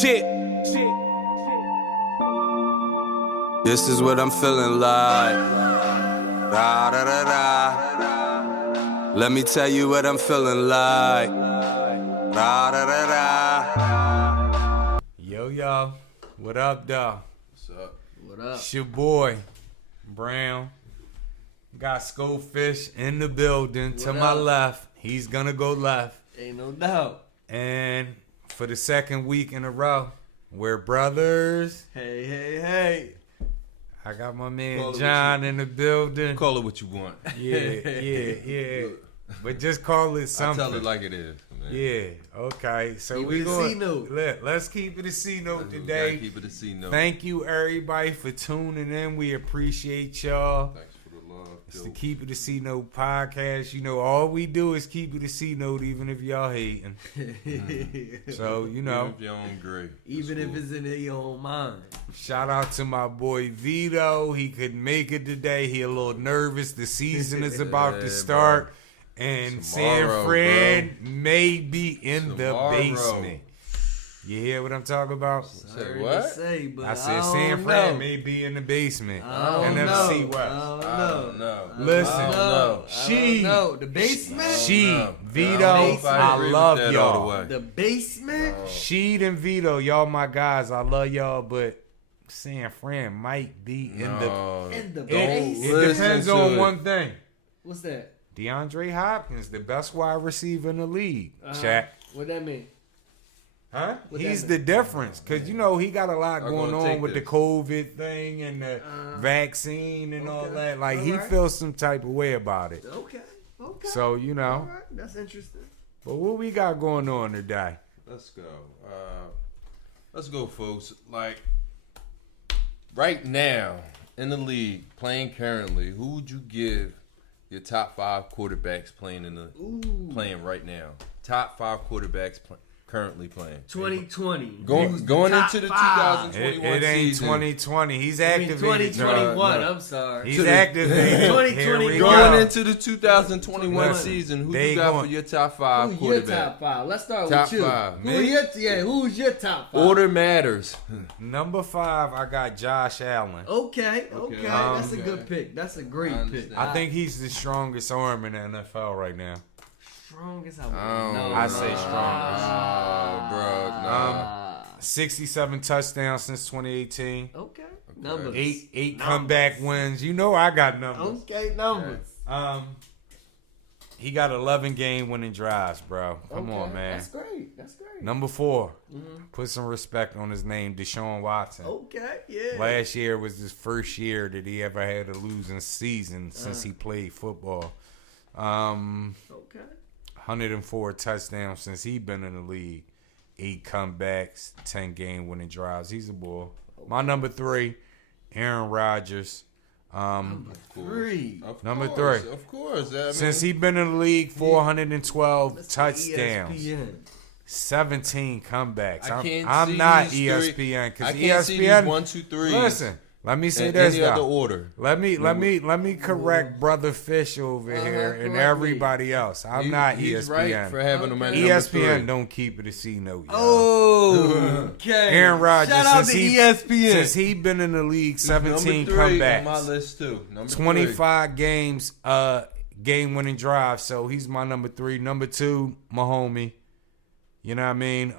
Shit. This is what I'm feeling like. Da da da da. Let me tell you what I'm feeling like. Da da da da. Yo, what up, dawg? What's up? What up? It's your boy, Brown. Got Skullfish in the building. To my left, he's gonna go left. Ain't no doubt. And for the second week in a row, we're brothers. Hey. I got my man Call it John in the building. Call it what you want. Yeah. But just call it I something. tell it like it is, man. Yeah, okay. So Keep we it a going. C-note. Let's keep it a C-note We today. gotta keep it a C-note. Thank you, everybody, for tuning in. We appreciate y'all. Thanks for the love. It's the Keep It a C-Note podcast. You know, all we do is keep it a C-Note, even if y'all hating. So, you know. Even if you don't agree. Even if it's in your own mind. Shout out to my boy Vito. He couldn't make it today. He a little nervous. The season is about to start. Bro. And Tomorrow, San Fran may be in Tomorrow. the basement. You hear what I'm talking about? Say what? I said San Fran may be in the basement. NFC West. I don't know. Listen. I don't know. No, the basement? Vito, I agree love with that y'all. all the way. The basement? Sheed and Vito, y'all my guys. I love y'all, but San Fran might be in the... In the It basement? depends to on it. one thing. What's that? DeAndre Hopkins, the best wide receiver in the league. Chat. What that mean? Huh? What He's that the mean? difference. Because, you know, he got a lot I'm going gonna on take with the this. COVID thing and the vaccine and all Okay. that. Like, he Alright. feels some type of way about it. Okay. So, you know. All right. That's interesting. But what we got going on today? Let's go. Let's go, folks. Like, right now in the league, playing currently, who would you give your top 5 quarterbacks playing right now? Top 5 quarterbacks currently playing. 2020. Going Top into the five. 2021 It ain't season. 2020. He's I mean, activated. 2021. No. I'm sorry. He's To the- activated. 2020 Here we going go. Going into the 2021 Listen, season, who they you got going- for your top 5 Who's your quarterback? top 5? Let's start Top with you. 5. Who's your top 5? Order matters. Number 5, I got Josh Allen. Okay. That's a Okay. good pick. That's a great I pick. understand. I think he's the strongest arm in the NFL right now. Strongest. I say strongest. Oh, bro. Nah. 67 touchdowns since 2018. Okay. Numbers. Eight comeback wins. You know I got numbers. Okay, numbers. He got 11 game winning drives, bro. Come on, man. That's great. Number 4, put some respect on his name, Desean Watson. Okay, yeah. Last year was his first year that he ever had a losing season since he played football. Okay. 104 touchdowns since he been in the league. 8 comebacks, 10 game winning drives. He's a boy. My number 3, Aaron Rodgers. Number 3. Number 3. Of course. I mean, Since he been in the league, 412 Let's touchdowns, ESPN. 17 comebacks. I can't I'm see not these three- ESPN because I can't see these ESPN. 1, 2, 3. Listen, let me say in this any other though. order. Let me correct brother Fish over here and correct me. everybody else. I'm not He's ESPN. right for having him at Okay. number ESPN 3. don't keep it a C note. Y'all. Oh, okay. Aaron Rodgers, Shout out since to he- ESPN. Since he been in the league, 17 number 3 comebacks, on my list too. Number 25 games, game winning drive. So he's my number 3. Number 2, Mahomes. You know what I mean?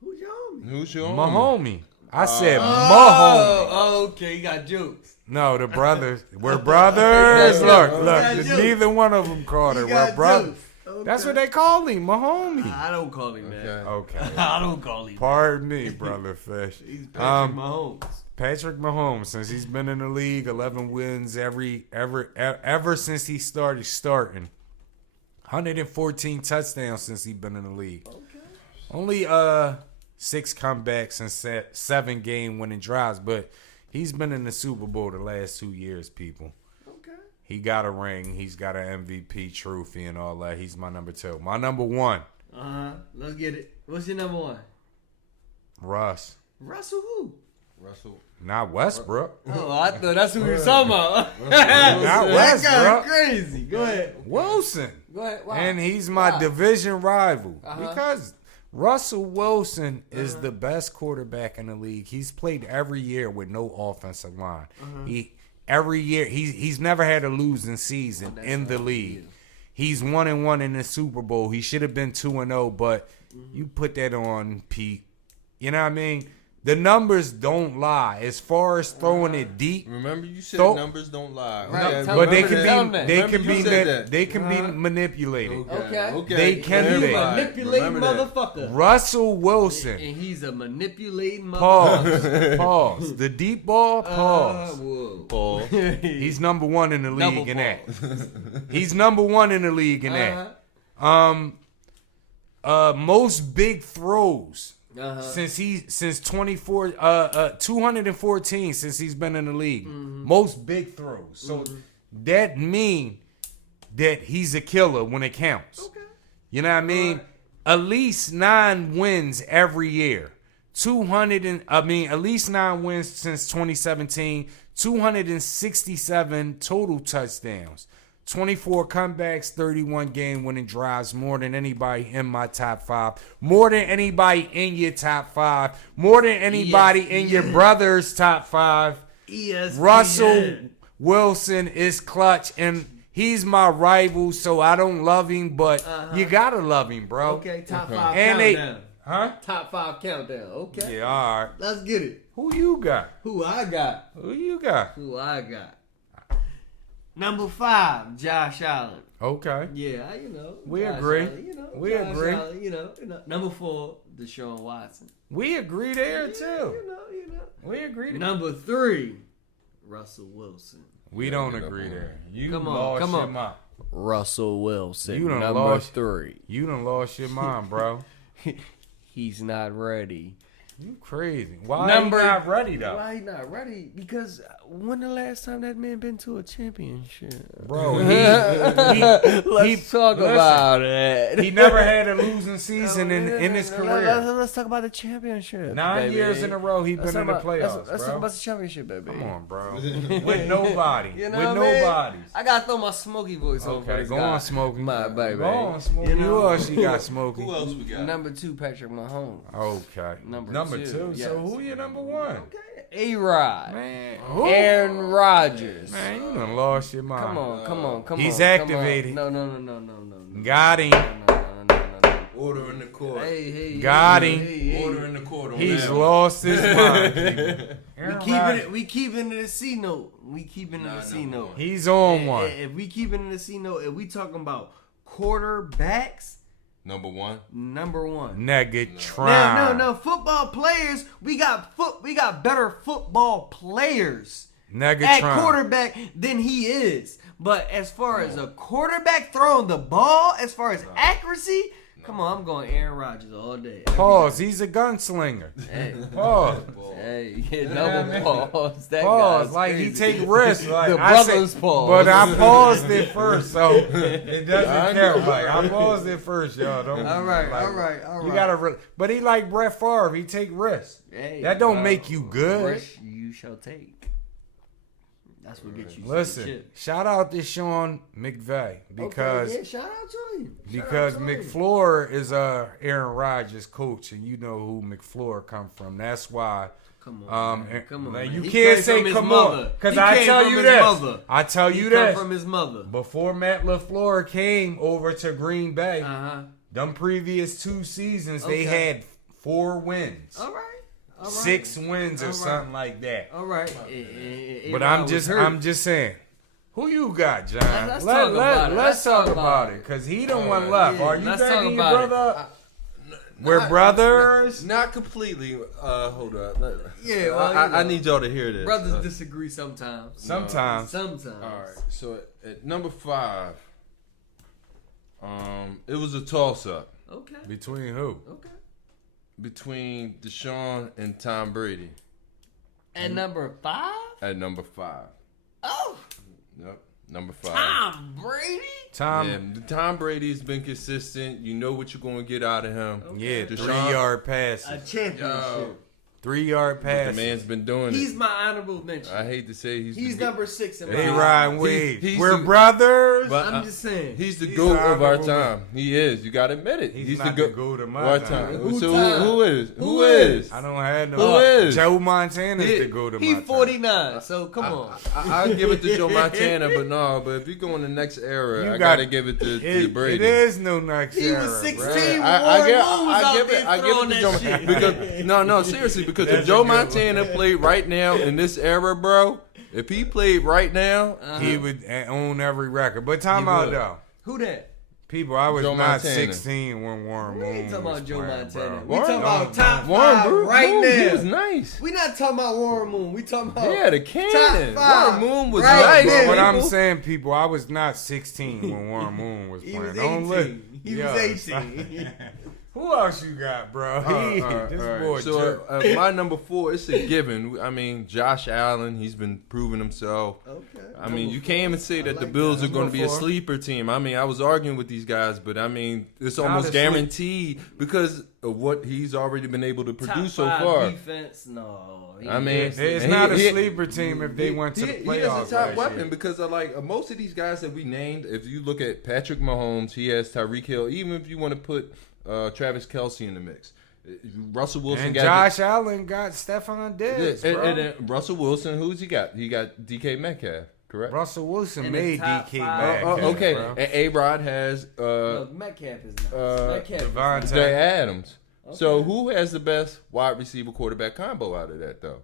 Who's your homie? 3. Who's your homie? Mahomes. I said Mahomes. Oh, okay. You got jokes. No, the brothers. We're brothers. Look, got look. jokes. Neither one of them called it. You We're got brothers. jokes. Okay. That's what they call him, Mahomes. I don't call him that. Okay. Okay. I don't call him. Pardon me, brother Fish. He's Patrick Mahomes. Patrick Mahomes, since he's been in the league, 11 wins ever since he started starting. 114 touchdowns since he's been in the league. Okay. Only 6 comebacks and 7 game winning drives, but he's been in the Super Bowl the last 2 years, people. Okay. He got a ring. He's got an MVP trophy and all that. He's my number 2. My number 1, Let's get it. What's your number 1? Russ. Russell who? Russell. Not Westbrook. Oh, I thought that's who you were talking about. Not That Westbrook. guy's crazy. Go ahead. Wilson. Go ahead. Wow. And he's my Wow. division rival. Uh-huh. Because Russell Wilson is the best quarterback in the league. He's played every year with no offensive line. Every year he's never had a losing season in the league. He's 1-1 in the Super Bowl. He should have been 2-0, but you put that on Pete. You know what I mean? The numbers don't lie. As far as throwing it deep, Remember you said numbers don't lie. Right, Okay, tell but they remember can be manipulated. Okay. They can be. Manipulating motherfucker. Russell Wilson. And he's a manipulating motherfucker. Pause. The deep ball. Pause. Paul. He's number one in the league Double in that. He's number one in the league in that. Most big throws. Since 214 since he's been in the league. Most big throws. So that mean that he's a killer when it counts. Okay. You know what I mean? At least 9 wins every year. At least 9 wins since 2017. 267 total touchdowns. 24 comebacks, 31 game-winning drives, more than anybody in my top 5, more than anybody in your top 5, more than anybody in your brother's top 5. Russell Wilson is clutch, and he's my rival, so I don't love him, but you gotta love him, bro. Okay, top 5 And countdown. Top 5 countdown. Okay. Yeah, all right. Let's get it. Who you got? Who I got? Number 5, Josh Allen. Okay. Yeah, We Josh agree. Allen, We Josh agree. Allen, Number 4, Desean Watson. We agree there, too. You know. We agree there. Number 3, Russell Wilson. We don't agree there. You Come on, lost come your on. mind. Russell Wilson. You done number lost- 3. You done lost your mind, bro. He's not ready. You crazy. Why Number- you not ready, though? Why he not ready? Because when the last time that man been to a championship? Bro, Let's talk about it. He never had a losing season in his career. Let's talk about the championship. 9 baby. years in a row he Let's been in the talk about- playoffs, Let's bro. talk about the championship, baby. Come on, bro. With nobody. You know With what I mean? nobody. I gotta throw my Smokey voice on for Okay, this go guy. on, Smokey. My baby. Go on, Smokey. You know- Who else you got, Smokey? Who else we got? Number 2, Patrick Mahomes. Okay. Number 2. two, yes. So who you number 1? Okay. A-Rod. Man, who? Aaron Rodgers. Man, you done lost your mind. Come on. He's come on. activated. No. Got him. No. Order in the court. Hey. Got him. Order in the court. on He's that. lost his mind. We keeping it a C note. We keeping it a C note. He's on one. If we keeping it a C note, if we talking about quarterbacks, Number 1. number 1. Negatron. No. Football players, we got better football players Negatron. at quarterback than he is. But as far as a quarterback throwing the ball, as far as accuracy, come on, I'm going Aaron Rodgers all day. Pause. He's a gunslinger. Hey, Pause. hey, double pause. That Pause. guy's Like crazy. he take risks. Like The I brothers said, pause. But I paused it first, so it doesn't count. Like I paused it first, y'all. Don't. All right. You gotta. But he like Brett Favre. He take risks. Hey, That don't make you good. Risk you shall take. That's what gets you. to the Listen, chip. shout out to Sean McVay because Okay, yeah, shout out to him. because McFleur is Aaron Rodgers' coach, and you know who McFleur come from. That's why. Come on, man. come on. Now, man. you He can't came say from his come mother. on, because He I came tell from you his this. mother. I tell He you come this. from his mother. Before Matt LaFleur came over to Green Bay, Uh-huh. them previous 2 seasons they Okay. had 4 wins, All right. 6 wins or All right. something like that. All right. But I'm just saying. Who you got, John? Let's talk about it. Let's talk about it, cause he the one left. yeah, Are you let's talk backing your about it. brother up? We're brothers. Not completely. Hold up. Yeah, well, I need y'all to hear this. Brothers disagree sometimes. Sometimes. All right. So at number 5, it was a toss-up Okay. Between who? Okay. between Deshaun and Tom Brady. At number 5? At number 5. Oh, Yep. Number 5. Tom Brady? Tom. Yeah, Tom Brady's been consistent. You know what you're going to get out of him. Yeah, Deshaun- 3-yard A passes. championship. 3-yard pass. The man's been doing He's it. my honorable mention. I hate to say He's number 6 in my They eyes. riding with. he's We're the- brothers. But I'm just saying. he's the He's GOAT of our honorable time. He is. You got to admit it. He's the not the GOAT of my our time. Who So time? who is? Who is? I don't have no. Who is? Joe Montana's He- the GOAT of my He time. 49, so come on. I'll give it to Joe Montana, but no. But if you go in the next era, You I got- got to give it to It Brady. is no next He era, was bro. 16 when I Warren give, Moon was I out give there it. I throwing give it to that Joe shit. because no, seriously, because That's if Joe a good one. Montana played right now in this era, bro, if he played right now, He would own every record. But time He out would. though. Who that? People, I was Joe not Montana. 16 when Warren We ain't Moon talking was about Joe playing, Montana. bro. We Warren- talking about top Warren 5 Moon, right he now. was nice. We not talking about Warren Moon. We talking about Yeah, the cannon. top 5 Warren Moon was right nice. now. But what I'm people. saying, people, I was not 16 when Warren Moon was He playing. was Don't look. 18. He Yo, was 18. Who else you got, bro? This boy So jerk. my number 4, it's a given. I mean, Josh Allen, he's been proving himself. Okay. I mean, you can't even say that the like Bills that. are going to be a Number 4. sleeper team. I mean, I was arguing with these guys, but I mean, it's Not almost a sleep- guaranteed because of what he's already been able to Top produce so 5 far. defense, no. I mean, It's and not a he- sleeper team if they went to the He playoffs. is a top last weapon year. because of most of these guys that we named. If you look at Patrick Mahomes, he has Tyreek Hill. Even if you want to put Travis Kelce in the mix, Russell Wilson And got Josh Allen got Stephon Diggs, and, bro. and Russell Wilson, who's he got? He got DK Metcalf, correct? Russell Wilson In the made top DK 5. Metcalf, Okay, bro. and A-Rod has No, Metcalf is nice. Metcalf is Devontae. nice. Jay Adams. So Okay. who has the best wide receiver quarterback combo out of that though?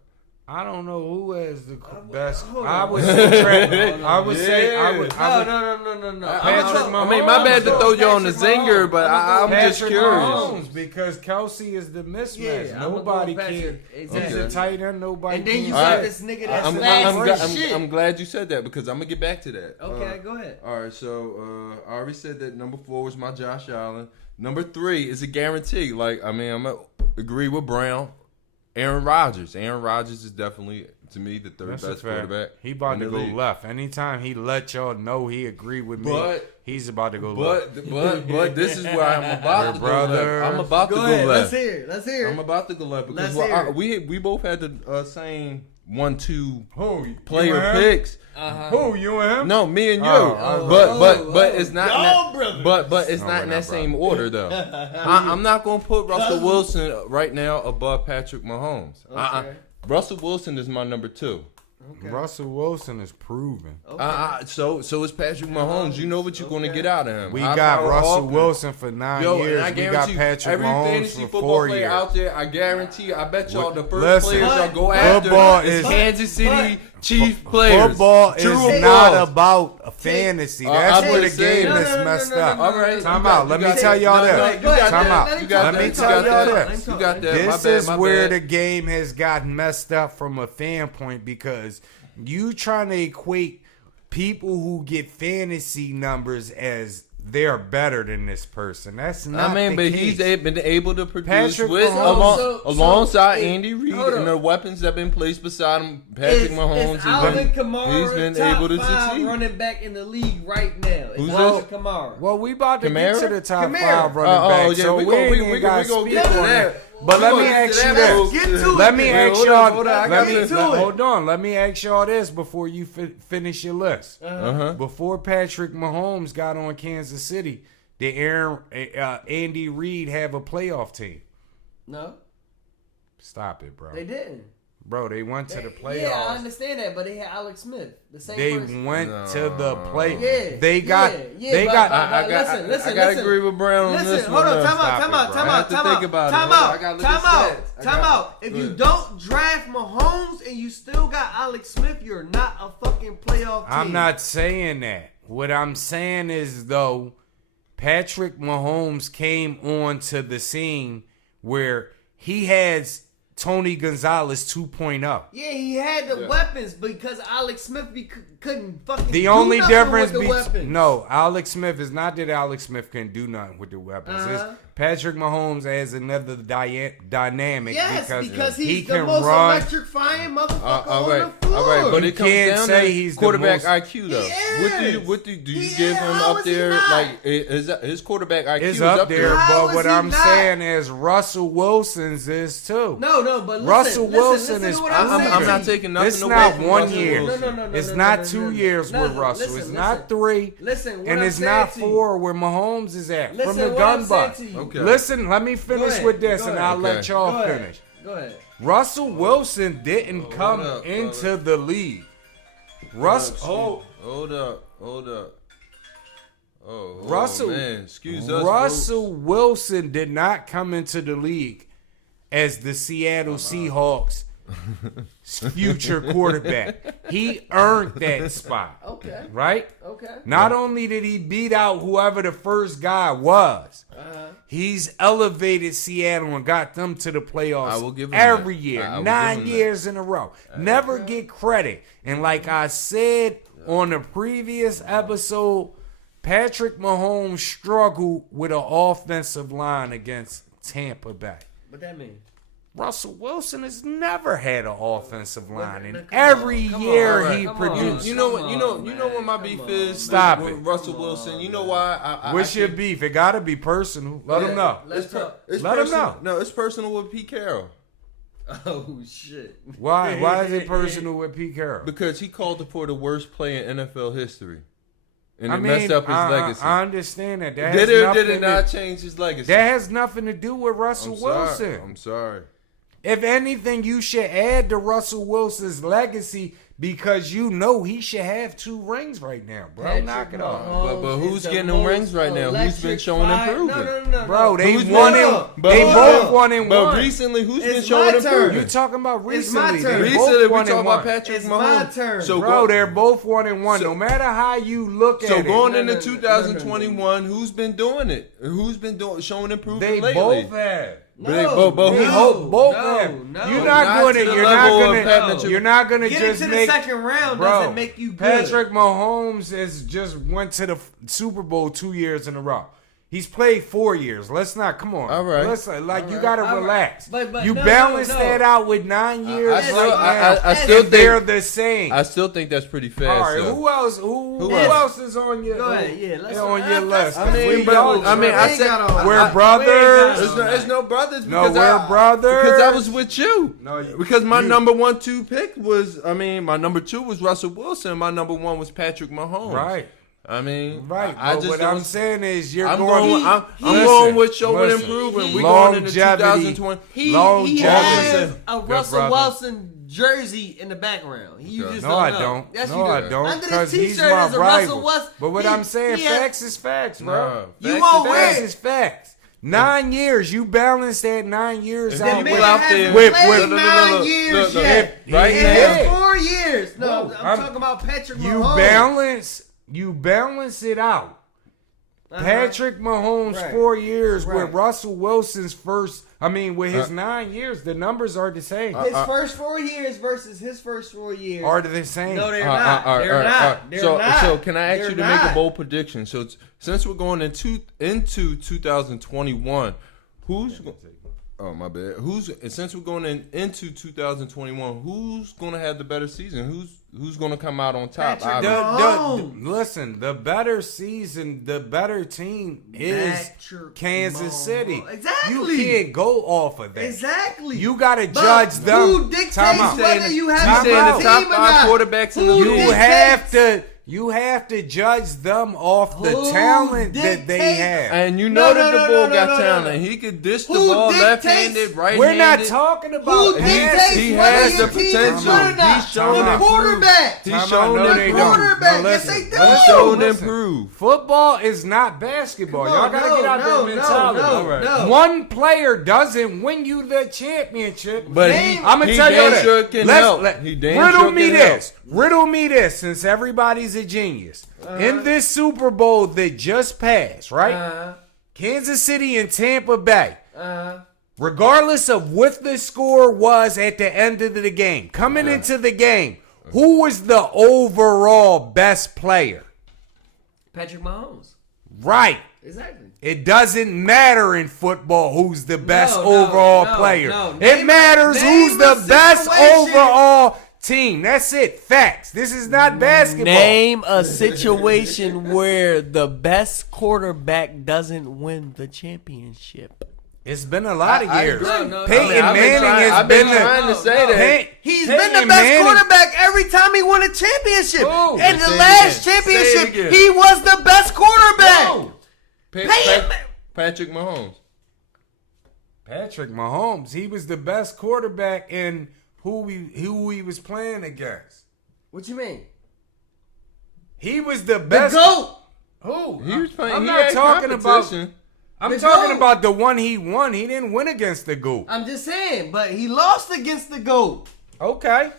I don't know who has the best. hold I on. would say Hold I would say I would. No. Patrick I mean, my bad to Mahomes, throw you on the Patrick zinger, Mahomes. but I'm just Patrick curious. Mahomes, because Kelsey is the mismatch. Yeah, I'ma Nobody go can. Patrick. He's Exactly. a tight end. Nobody. And then you can. All got right. this nigga that's I'm, fast I'm, as I'm, shit. I'm glad you said that because I'm gonna get back to that. Okay, go ahead. All right, so I already said that number 4 was my Josh Allen. Number 3 is a guarantee. Like, I mean, I'm gonna agree with Brown. Aaron Rodgers. Aaron Rodgers is definitely, to me, the third That's a best fact. quarterback. He about in to the go league. left. Anytime he let y'all know he agreed with me, But- he's about to go left. But this is where I'm about to go left. brothers. I'm about to Go go ahead. left. Let's hear it. Let's hear I'm it. about to go left because Let's hear it. we both had the same 1-2 Who? player You and him? picks. Who? You and him? No, me and you. Oh, But it's not. Y'all in brothers. that, but it's No, not we're in not that same order though. I'm not gonna put Russell Wilson right now above Patrick Mahomes. Okay. Russell Wilson is my number 2. Russell Wilson is proven. So is Patrick Mahomes. You know what you're gonna get out of him. We High got power Russell offense. Wilson for 9 Yo, years. and I We got guarantee Patrick every Mahomes fantasy for football 4 player years. out there, I guarantee, I bet y'all the first Listen, players y'all go football after is is- Kansas City Chiefs players. Football is True not balls. about a fantasy. That's I'm where the just saying. game No, is messed up. All right, Time you got- out. Let you me got tell that. y'all No, this. no, you got Time that. out. You got Let that. me You tell got y'all that. this. You got that. My This bad, is my where bad. the game has gotten messed up from a fan point because you trying to equate people who get fantasy numbers as they're better than this person. That's not I mean, the but case. he's been able to produce Patrick with Mahomes- alongside so- Andy Reid hold and up. the weapons that have been placed beside him. Patrick Mahomes Is Alvin he's Kamara been top able to 5 succeed. running back in the league right now? Who's Is Alvin this? Kamara? Well, we about to Kamara? get to the top Kamara. 5 running backs, so we ain't even got to gonna speak get to on that. that. But let me ask you this. Get to it. Let me then. ask Hold y'all. on, hold on, I let gotta me get to it. hold on. Let me ask y'all this before you finish your list. Before Patrick Mahomes got on Kansas City, did Andy Reid have a playoff team? No, Stop it, bro. they didn't. Bro, they went to the playoffs. Yeah, I understand that, but they had Alex Smith, the same They person. went to the play. Yeah, They got. yeah, they but- got. Listen, I gotta agree with Brown on this Listen, hold one. on, though. time out, Stop time it, out, bro. time I have out, to time think out, about it. time Hold on, I out, gotta look time at out, stats. I time got- out. If Go you ahead. don't draft Mahomes and you still got Alex Smith, you're not a fucking playoff team. I'm not saying that. What I'm saying is though, Patrick Mahomes came onto the scene where he has Tony Gonzalez 2.0. Yeah, he had the weapons because Alex Smith couldn't fucking. The do only nothing difference with the weapons. no, Alex Smith is not that Alex Smith can do nothing with the weapons. Uh-huh. It's Patrick Mahomes adds another dynamic Yes, because he's he the can most run. electrifying motherfucker all right, on the floor. all right, but You it comes can't down say to he's the quarterback most- IQ though. He What do you He give is. him How up is he there? not? Like his quarterback IQ Is is up there, How but is what he I'm not? saying is Russell Wilson's is too. No, but listen, Russell Wilson listen is to what I'm proven. saying. I'm not taking nothing It's away not from 1 Russell year. Wilson. No, It's not 2 no. years No, with no, Russell. listen, It's listen. not 3. Listen, what And I'm it's saying not to you. 4 where Mahomes is at. Listen, From the what gun I'm saying butt. to you. Okay. Listen, let me finish ahead, with this go and ahead. I'll let Okay. y'all Go ahead. finish. Go ahead. Russell Wilson didn't come up, into the league. Russell, Hold up. Oh, Russell, man, excuse us. Russell Wilson did not come into the league as the Seattle Seahawks future quarterback. He earned that spot. Okay. Right? Okay. Not only did he beat out whoever the first guy was, he's elevated Seattle and got them to the playoffs I will give him every that. year, I will 9 give him that. years in a row. Never get credit. And like I said on the previous episode, Patrick Mahomes struggled with an offensive line against Tampa Bay. What that mean? Russell Wilson has never had an offensive line, and come every on, year come he on. produced. You know what? Come You know on, what my man, beef come is. on. Stop with it. Russell Wilson. You know why? I What's your think- beef? It got to be personal. Let him know. Let's talk. It's Let him personal. know. No, it's personal with Pete Carroll Oh shit. Why is it personal with Pete Carroll? because he called for the worst play in NFL history, and I it mean, messed up his legacy. I understand that. That Did has it or nothing did it not to, change his legacy? that has nothing to do with Russell Wilson. I'm sorry. If anything, you should add to Russell Wilson's legacy because you know he should have 2 rings right now, bro. Patrick Knock it off. Mahomes But who's is the getting them most rings right now? Who's been showing electrifying- improvement? No. Bro, they Who's won been- it. but They hold both up. won and But won. recently, who's been It's showing my turn. improvement? You talking about It's my recently? turn. They Recently, both we won talking and about won. Patrick It's Mahomes. my turn. So Bro, they're both 1 and 1. So- No matter how you look So at going it, into no. 2021, who's been doing it? Who's been showing improvement they lately? both have. But They who? hope both no, have. no. You're Not not to going the to. You're level not of going Pat to. Mitchell. You're not going to Get just into the make. second round Bro, doesn't make you good. Patrick Mahomes has just went to the Super Bowl 2 years in a row. He's played 4 years. Let's not. Come on. All right. Let's you All gotta right. relax. But you no, balance no. that out with 9 years. I right still- now, I still and they're think- the same. I still think that's pretty fast. All right. though. Who else? Who else? else is on your? Go ahead, yeah, let's- on your let's- list? I mean, We but- don't- I mean, I ain't said- got all we're that. brothers. We ain't There's got no, all there's that. no brothers. No, because we're brothers. Because I was with you. No, because my you- number 1-2 pick was, my number 2 was Russell Wilson. My number 1 was Patrick Mahomes. Right. I mean, Right. I but just what don't- I'm saying is you're I'm going. going. I'm Listen, going with showing listen. improvement. We going into Longevity. 2020. He Longevity. has a Good Russell brother. Wilson jersey in the background. You Okay. just No, don't I know. don't. Yes, No, you do. I don't. Under Because this he's t-shirt my is a Russell rival. Wilson. But what I'm saying, he had- facts is facts, bro. You facts won't is Facts win. is facts. 9 years. You balance that 9 years If out he man go out there hasn't with- played with- 9 years look, yet. right In now. his 4 years. No, No, I'm I'm- talking about Patrick You Mahomes. balance it out. Patrick Mahomes' Right. 4 years Right. with Russell Wilson's with his 9 years, the numbers are the same. His first 4 years versus his first 4 years. Are the same. No, they're not. They're not. They're not. So can I ask They're you to make not. a bold prediction? So since we're going into 2021, who's oh my bad. Since we're going into 2021, who's going to have the better season? Who's going to come out on top? Patrick Obviously. Listen, the better season, the better team is Patrick Kansas Mahomes. City. Exactly. You can't go off of that. Exactly. You got to But judge them. Who dictates Time out. whether you He's have a saying good the team top or 5 not? quarterbacks in the Who league. You have to judge them off the Who talent that they dictates- have. And you know that the bull got no. talent. He could dish the Who ball dictates- left-handed, right-handed. We're not talking about Who passing. dictates he whether has your the team is potential. good or not? He's shown the improvement. quarterback. He's Time out. shown No, they improvement. don't. quarterback. No, Yes, listen. they do. He's shown Listen. improved. Football is not basketball. Come Y'all on, gotta get out no, that mentality. no, All right. no. One player doesn't win you the championship. But I'm gonna he tell you damn that. sure can help. He damn riddle sure me can this. Riddle me this. Since everybody's a genius, in this Super Bowl that just passed, right? Kansas City and Tampa Bay. Regardless of what the score was at the end of the game, coming into the game, Who was the overall best player? Patrick Mahomes. Right. Exactly. It doesn't matter in football who's the best overall player. It matters who's the best overall team. That's it. Facts. This is not basketball. Name a situation where the best quarterback doesn't win the championship. It's been a lot of years. I've Peyton Manning has been trying to say that. He's been the best quarterback every time he won a championship. And the last championship, he was the best quarterback. Patrick Mahomes. Patrick Mahomes. He was the best quarterback in who he was playing against. What you mean? He was the best. The GOAT. Who? He was playing. I'm he not had talking about. competition. I'm talking about the one he won. He didn't win against the GOAT. I'm just saying, but he lost against the GOAT. Okay.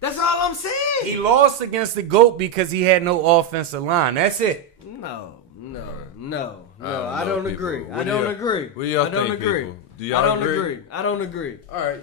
That's all I'm saying. He lost against the GOAT because he had no offensive line. That's it. No. I don't agree. I don't agree. What do y'all think, people? Do y'all agree? I don't agree. All right.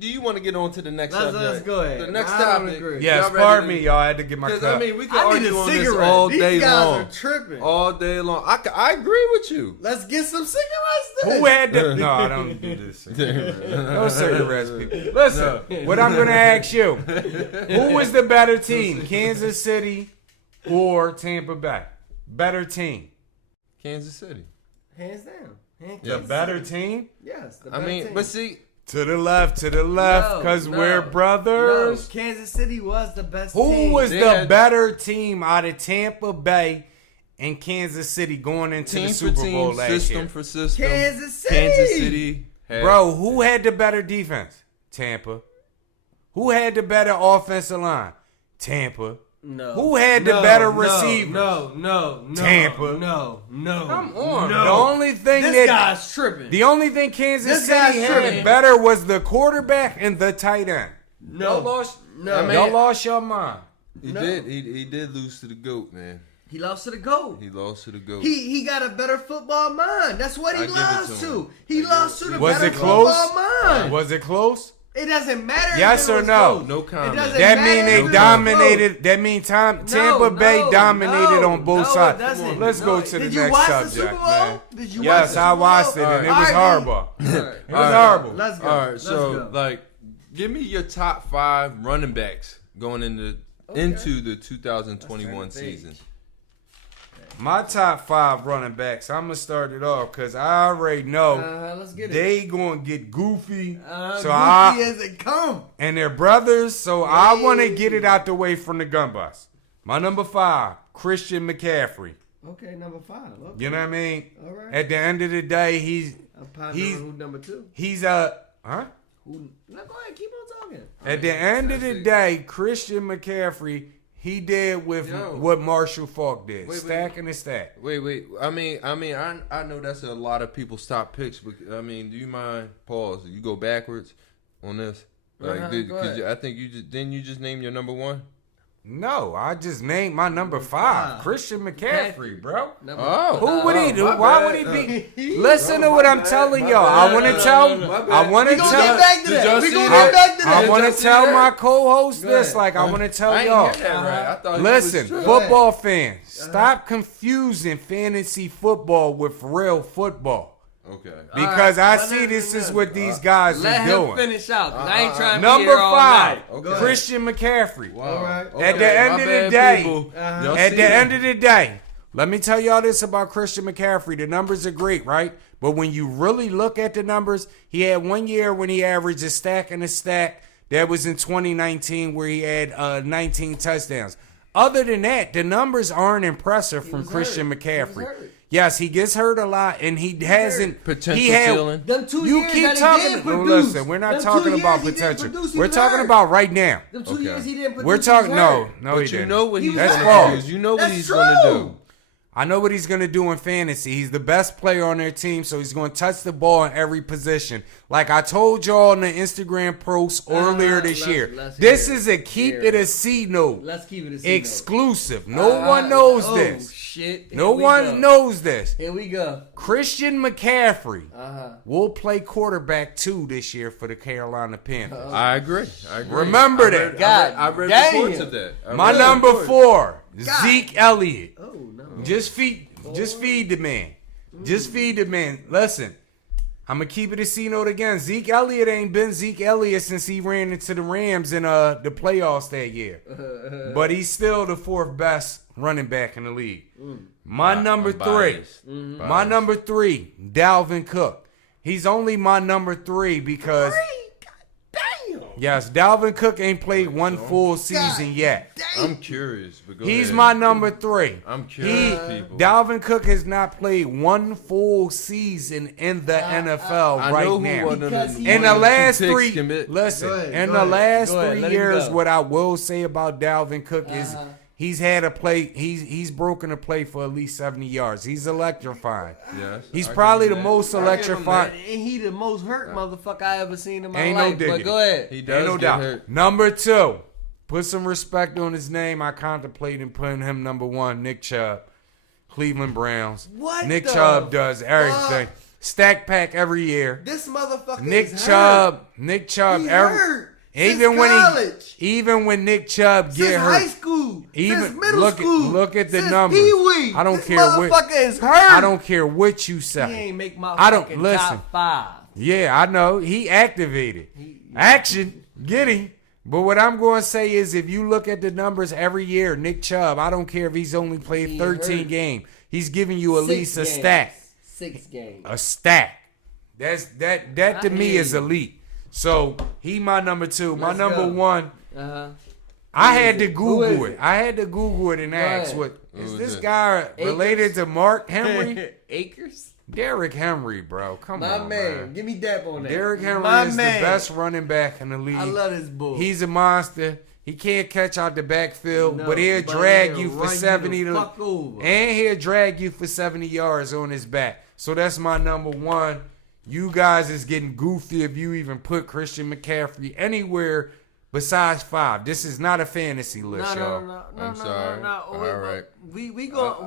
Do you want to get on to the next subject? Let's go ahead. The next I don't topic. agree. Yes, pardon me, y'all. I had to get my Because, cup. I mean, we can I need argue a on this cigarette. all These day guys long. are tripping. All day long. I agree with you. Let's get some cigarettes then. Who had the... No, I don't do this. No cigarettes, people. Listen, what I'm going to ask you. Who was the better team, Kansas City or Tampa Bay? Better team. Kansas City. Hands down. The better team? Yes. The I better mean, team. but see, To the left, because we're brothers. No, Kansas City was the best Who team. was They the had- better team out of Tampa Bay and Kansas City going into team the for Super Bowl team, last system year? for system. Kansas City. Kansas City. Had, Bro, who had the better defense? Tampa. Who had the better offensive line? Tampa. No. Who had the better receivers? No. Tampa. No. Come on. No. The only thing This guy's tripping. the only thing Kansas This guy's City had tripping. better was the quarterback and the tight end. No. No. Y'all lost your mind. He did. He did lose to the GOAT, man. He lost to the GOAT. He lost to the GOAT. He got a better football mind. That's what he I give it lost to him. to. He lost to the Was better it close? football mind. Was it close? It doesn't matter. Yes if it or was no? close. No comment. It doesn't That matter mean if they it was dominated. close. That mean Tampa No, Bay dominated no, on both no, it sides. doesn't. Let's No, go to the did you next watch subject, the Super Bowl? man. Did you watch Yes, the I Super watched Bowl? it, and it All was right, horrible. then. It was horrible. Let's go. All right, Let's so go. like, give me your top 5 running backs going into the 2021 season. My top 5 running backs. I'm gonna start it off because I already know Let's get it. they gonna get goofy. Goofy I as it come. and they're brothers, so I want to get it out the way from the gun bus. My number 5, Christian McCaffrey. Okay, number 5. Okay. You know what I mean? All right. At the end of the day, he's Who number 2? huh? Who? No, go ahead. Keep on talking. At the end of the day, Christian McCaffrey, he did with what Marshall Faulk did, stacking the stack. Wait. I mean, I know that's a lot of people's top picks, but I mean, do you mind pause? You go backwards on this. Like, Go ahead. I think you just named your number 1. No, I just named my number 5, Christian McCaffrey, bro. Oh, Who would he do? Why would he be? Listen to what I'm telling y'all. I want to tell. I want to We gonna tell. get back to Did that. y'all We see gonna that? get back to that. I want y'all to see tell that? my co-host Go this. ahead. Like, I want to tell I ain't y'all. hear that right. I thought Listen, he was football fans, stop confusing fantasy football with real football. Okay. Because I Right. see this is what these guys Let are him doing. finish out. 'Cause I ain't trying to be Number here all 5, night. Okay. Christian McCaffrey. Wow. All right. At the end my of the bad, day, people. Y'all at see the that? end of the day, let me tell y'all this about Christian McCaffrey. The numbers are great, right? But when you really look at the numbers, he had 1 year when he averaged a stack and a stack. That was in 2019 where he had 19 touchdowns. Other than that, the numbers aren't impressive from Christian McCaffrey. Yes, he gets hurt a lot, and he hasn't. Potential he had, ceiling. Them 2 You years keep that talking. he didn't No, produce. listen, we're not Them 2 talking years about he didn't potential. produce, he We're was talking hurt. about right now. Them 2 years he didn't produce. We're he talking. was No, hurt. no, But he you didn't. know what he's That's going false. to do. You know what That's he's true. going to do. I know what he's going to do in fantasy. He's the best player on their team, so he's going to touch the ball in every position. Like I told y'all on the Instagram post earlier this year. This is a keep it a C note. Let's keep it a C note. Exclusive. No one knows this. Shit. No one knows this. Here we go. Christian McCaffrey will play quarterback 2 this year for the Carolina Panthers. I agree. Remember that. I read reports of that. My number 4, Zeke Elliott. Oh no. Just feed the man. Just feed the man. Listen, I'm gonna keep it a C note again. Zeke Elliott ain't been Zeke Elliott since he ran into the Rams in the playoffs that year. But he's still the 4th best running back in the league. My number 3, Dalvin Cook. He's only my number 3 because yes, Dalvin Cook ain't played one full season yet. I'm curious. But He's my number 3. I'm curious, people. Dalvin Cook has not played one full season in the NFL right now. In the last 3, listen, in the last 3 years, what I will say about Dalvin Cook is he's had a play. He's broken a play for at least 70 yards. He's electrifying. Yes, he's probably the most electrifying. And he the most hurt motherfucker I ever seen in my Ain't life. no diggity. But go ahead. He does Ain't no get doubt. hurt. Number 2, put some respect on his name. I contemplated putting him number 1, Nick Chubb, Cleveland Browns. What Nick the Chubb does everything. Stack pack every year. This motherfucker Nick is Chubb, hurt. Nick Chubb, He every, hurt. even when Nick Chubb get Since hurt, high school, even since middle look school, at the since numbers. Pee-wee, I don't this care what. motherfucker is hurt. I don't care what you He say. ain't make my I don't fucking listen. top 5. Yeah, I know he activated. Action, get him. But what I'm going to say is, if you look at the numbers every year, Nick Chubb, I don't care if he's only played 13 games. He's giving you at least a stack. 6 games. A stack. That to me is elite. So he my number 2. My number 1. I had to Google it. I had to Google it and ask, what is this guy related to Mark Henry? Akers? Derrick Henry, bro. Come My on, man. Give me dap on that. Derrick Henry My is man. the best running back in the league. I love this bull. He's a monster. He can't catch out the backfield, No, but he'll but drag he'll you for run you 70 the fuck over. and he'll drag you for 70 yards on his back. So that's my number 1. You guys is getting goofy if you even put Christian McCaffrey anywhere besides 5. This is not a fantasy list, y'all. No. I'm sorry. All right. We I'll gonna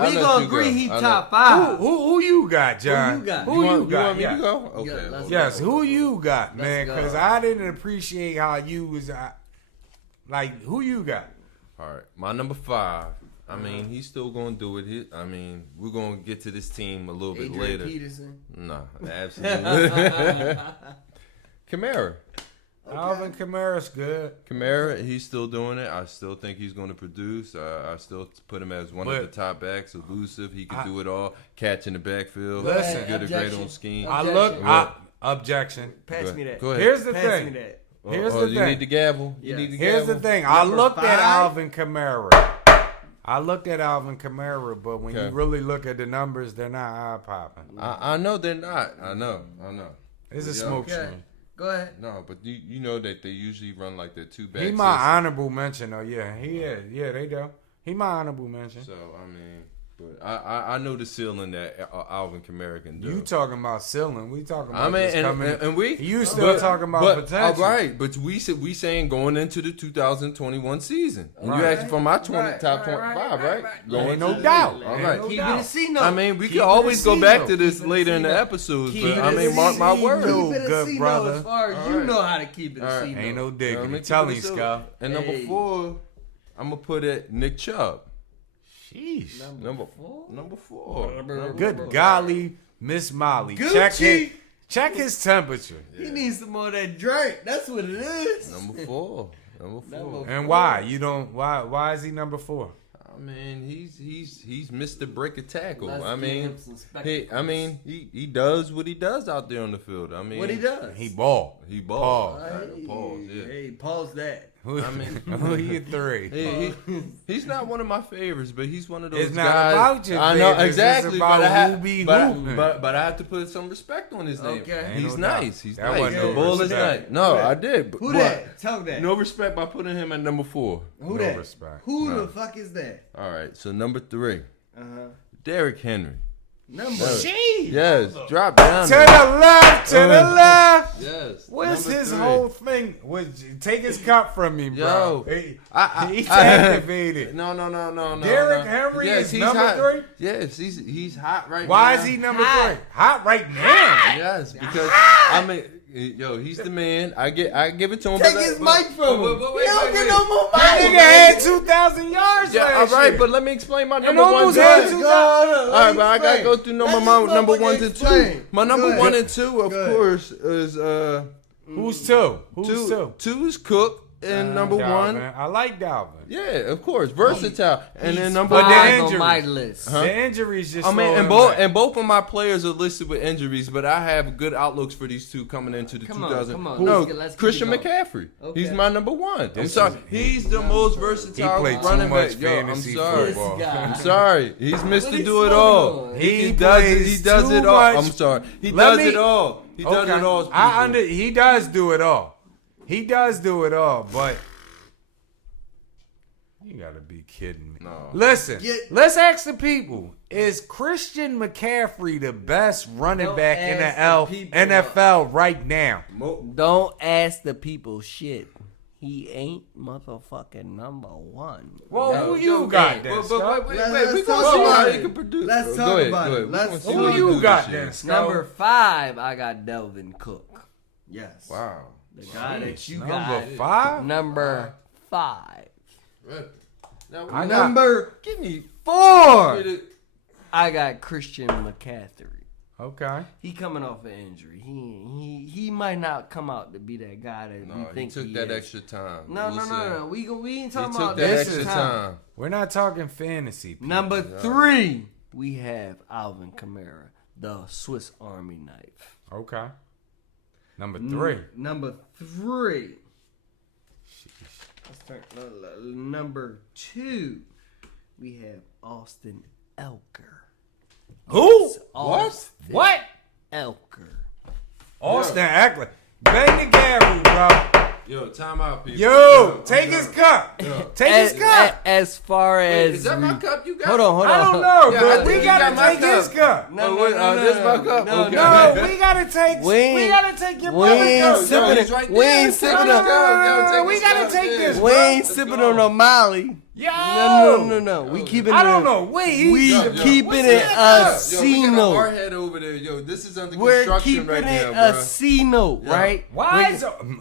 let you agree go. he I'll top let- 5. Who you got, John? Who you got? Who you You got? want me Yeah. to go? Okay. Yeah, let's Yes, who you got, man? go. Because I didn't appreciate how you was like. Who you got? All right. My number 5. I mean, he's still going to do it. I mean, we're going to get to this team a little bit Adrian later. Peterson. No, absolutely. Kamara. Alvin Kamara's good. Kamara, he's still doing it. I still think he's going to produce. I still put him as one of the top backs, elusive. He can do it all. Catch in the backfield. Listen. Good, great Objection. on scheme. Objection. Pass me that. Go ahead. Here's the Pass thing. me that. Here's the you thing. need the gavel. You Yes. need the Here's the gavel. thing. I Number looked at 5. Alvin Kamara. But when you Okay. really look at the numbers, they're not eye popping. I know they're not. I know. It's a Yeah. smoke Okay. screen. Go ahead. No, but you know that they usually run like their 2-back He my system. honorable mention, though. Yeah, he is. Yeah, they do. He my honorable mention. So I mean, but I know the ceiling that Alvin Kamara can do. You talking about ceiling? We talking about I mean, just coming. and we You still talking about potential? Right, but we saying going into the 2021 season. And you Right. asked for my top 25, right? Going Ain't no into the doubt. season. All Ain't right. no Keep doubt. it a C note. I mean, we Keep can it always a go C back note. to this Keep it a later in C the note. episodes, Keep but it I a mean, mark my C words. note. Keep it a Good C brother. note as far as All you right. know how to keep it a All C right. note. Ain't no Let me diggity. keep Tell it him, simple. Scott. And number Hey. 4, I'm gonna put it Nick Chubb. Sheesh. Number 4. Good golly, Miss Molly. Gucci. Check his temperature. He needs some more of that drink. That's what it is. Number 4. And why? You don't why is he number 4? I mean, he's Mr. Break a Tackle. Let's I give mean, him some spectacles. he does what he does out there on the field. I mean, What he does. He ball. He balls. Hey, Pause, yeah. hey, pause that. Who, I mean- who you 3? He's not one of my favorites, but he's one of those It's not guys. about your I know favorites, exactly, it's about but I who be but, hooping. but I have to put some respect on his name. Okay. Ain't He's no doubt. nice. He's That nice. wasn't The no bull is respect. nice. No, I did. Who but that? Tell that. No respect by putting him at number 4. Who No that? respect. Who No. the fuck is that? All right, so number 3. Derrick Henry. Number Yes, drop down. To the left, to the left. Yes. What's number his 3. whole thing? Take his cup from me, bro. Yo, He's activated. No. Derrick Henry is he's number hot. 3? Yes, he's hot right now. Why is he number 3? Hot right now. Yes, because I mean, yo, he's the man. I give it to him. Take his mic from him. He don't get no more That mic. nigga had 2,000 yards Yeah, all last right, year. but let me explain my And number one. almost had All 2,000. right, but I gotta go through number 1 and 2. Explain. My number Go 1 ahead. and 2, of Go ahead. course, is Who's 2? Who's 2? 2 is Cook, and number 1. Dalvin. I like Dalvin. Yeah, of course, versatile. And then number But the 1. injuries. on my list. The injuries just I mean, slow and him both down. and both of my players are listed with injuries, but I have good outlooks for these two coming into the Come on, 2000. come on. No, Let's keep Christian it going. McCaffrey. Okay. He's my number 1. I'm This sorry. is- He's the most versatile He played too running much back. Yo, I'm fantasy sorry. football. This guy. I'm sorry. He's What Mr. is Do It going All. on? He does plays it too all. much. I'm sorry. He Let does me- it all. He does it all. people. He does do it all. He does do it all, but you gotta be kidding me. No. Listen, Get- let's ask the people. Is Christian McCaffrey the best running Don't back in the ask the people. NFL right now? Don't ask the people shit. He ain't motherfucking number 1. Well, No, who you yo, got man, then, but Scott? wait, Let's we talk gonna see about how it. he can produce. Let's Go talk ahead, about go it. ahead. We Let's gonna see see Who what he you do got this then, year. Scott? Number 5, I got Dalvin Cook. Yes. Wow. The guy that you Number got. 5? Number 5. Now, I got- Number give me 4. I got Christian McCaffrey. Okay. He coming off an injury. He might not come out to be that guy that we No, he think took he that is. extra time. No. We ain't talking about He took that this extra is- time. We're not talking fantasy. people. Number 3, we have Alvin Kamara, the Swiss Army knife. Okay. Number 3. Number 3. Let's turn, number 2, we have Austin Elker. Who? Austin What? Elker. Austin Eckler. Bang the gavel, bro. Yo, time out, people. Yo, take his cup. Take his cup. As far as Is that my cup you got? Hold on. I don't know, Yeah, I but think we you gotta got my take his cup. cup. No, this my cup? No, Okay. No, we gotta take. We We ain't- gotta take your we brother ain't cup. sipping Yo, it. he's right We there. ain't sipping Let's it. go. Yo, take We his gotta cup. take this, We bro. ain't sipping on no Molly. Yo. No. We keeping I it. don't know. Wait, We Yo, keeping what's it that a cup? Yo, we got a C-note. hard head over there. Yo, this is under We're construction keeping right it now, a bro. C-note, Yeah. right? Why We're- is Austin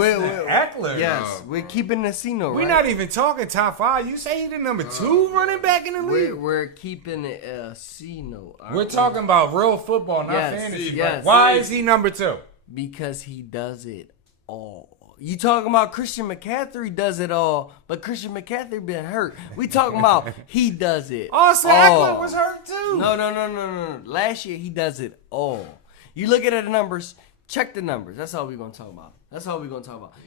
we're- Eckler? Yes, we're keeping the C-note, We're right? not even talking top 5. You say he the number 2 running back in the league? We're keeping it a C-note. aren't We're we? talking about real football, not Yes, fantasy. yes. Right? Why is he number 2? Because he does it all. You talking about Christian McCaffrey does it all, but Christian McCaffrey been hurt. We talking about he does it Austin all. Eckler was hurt too. No. Last year he does it all. You look at the numbers, check the numbers. That's all we're gonna talk about.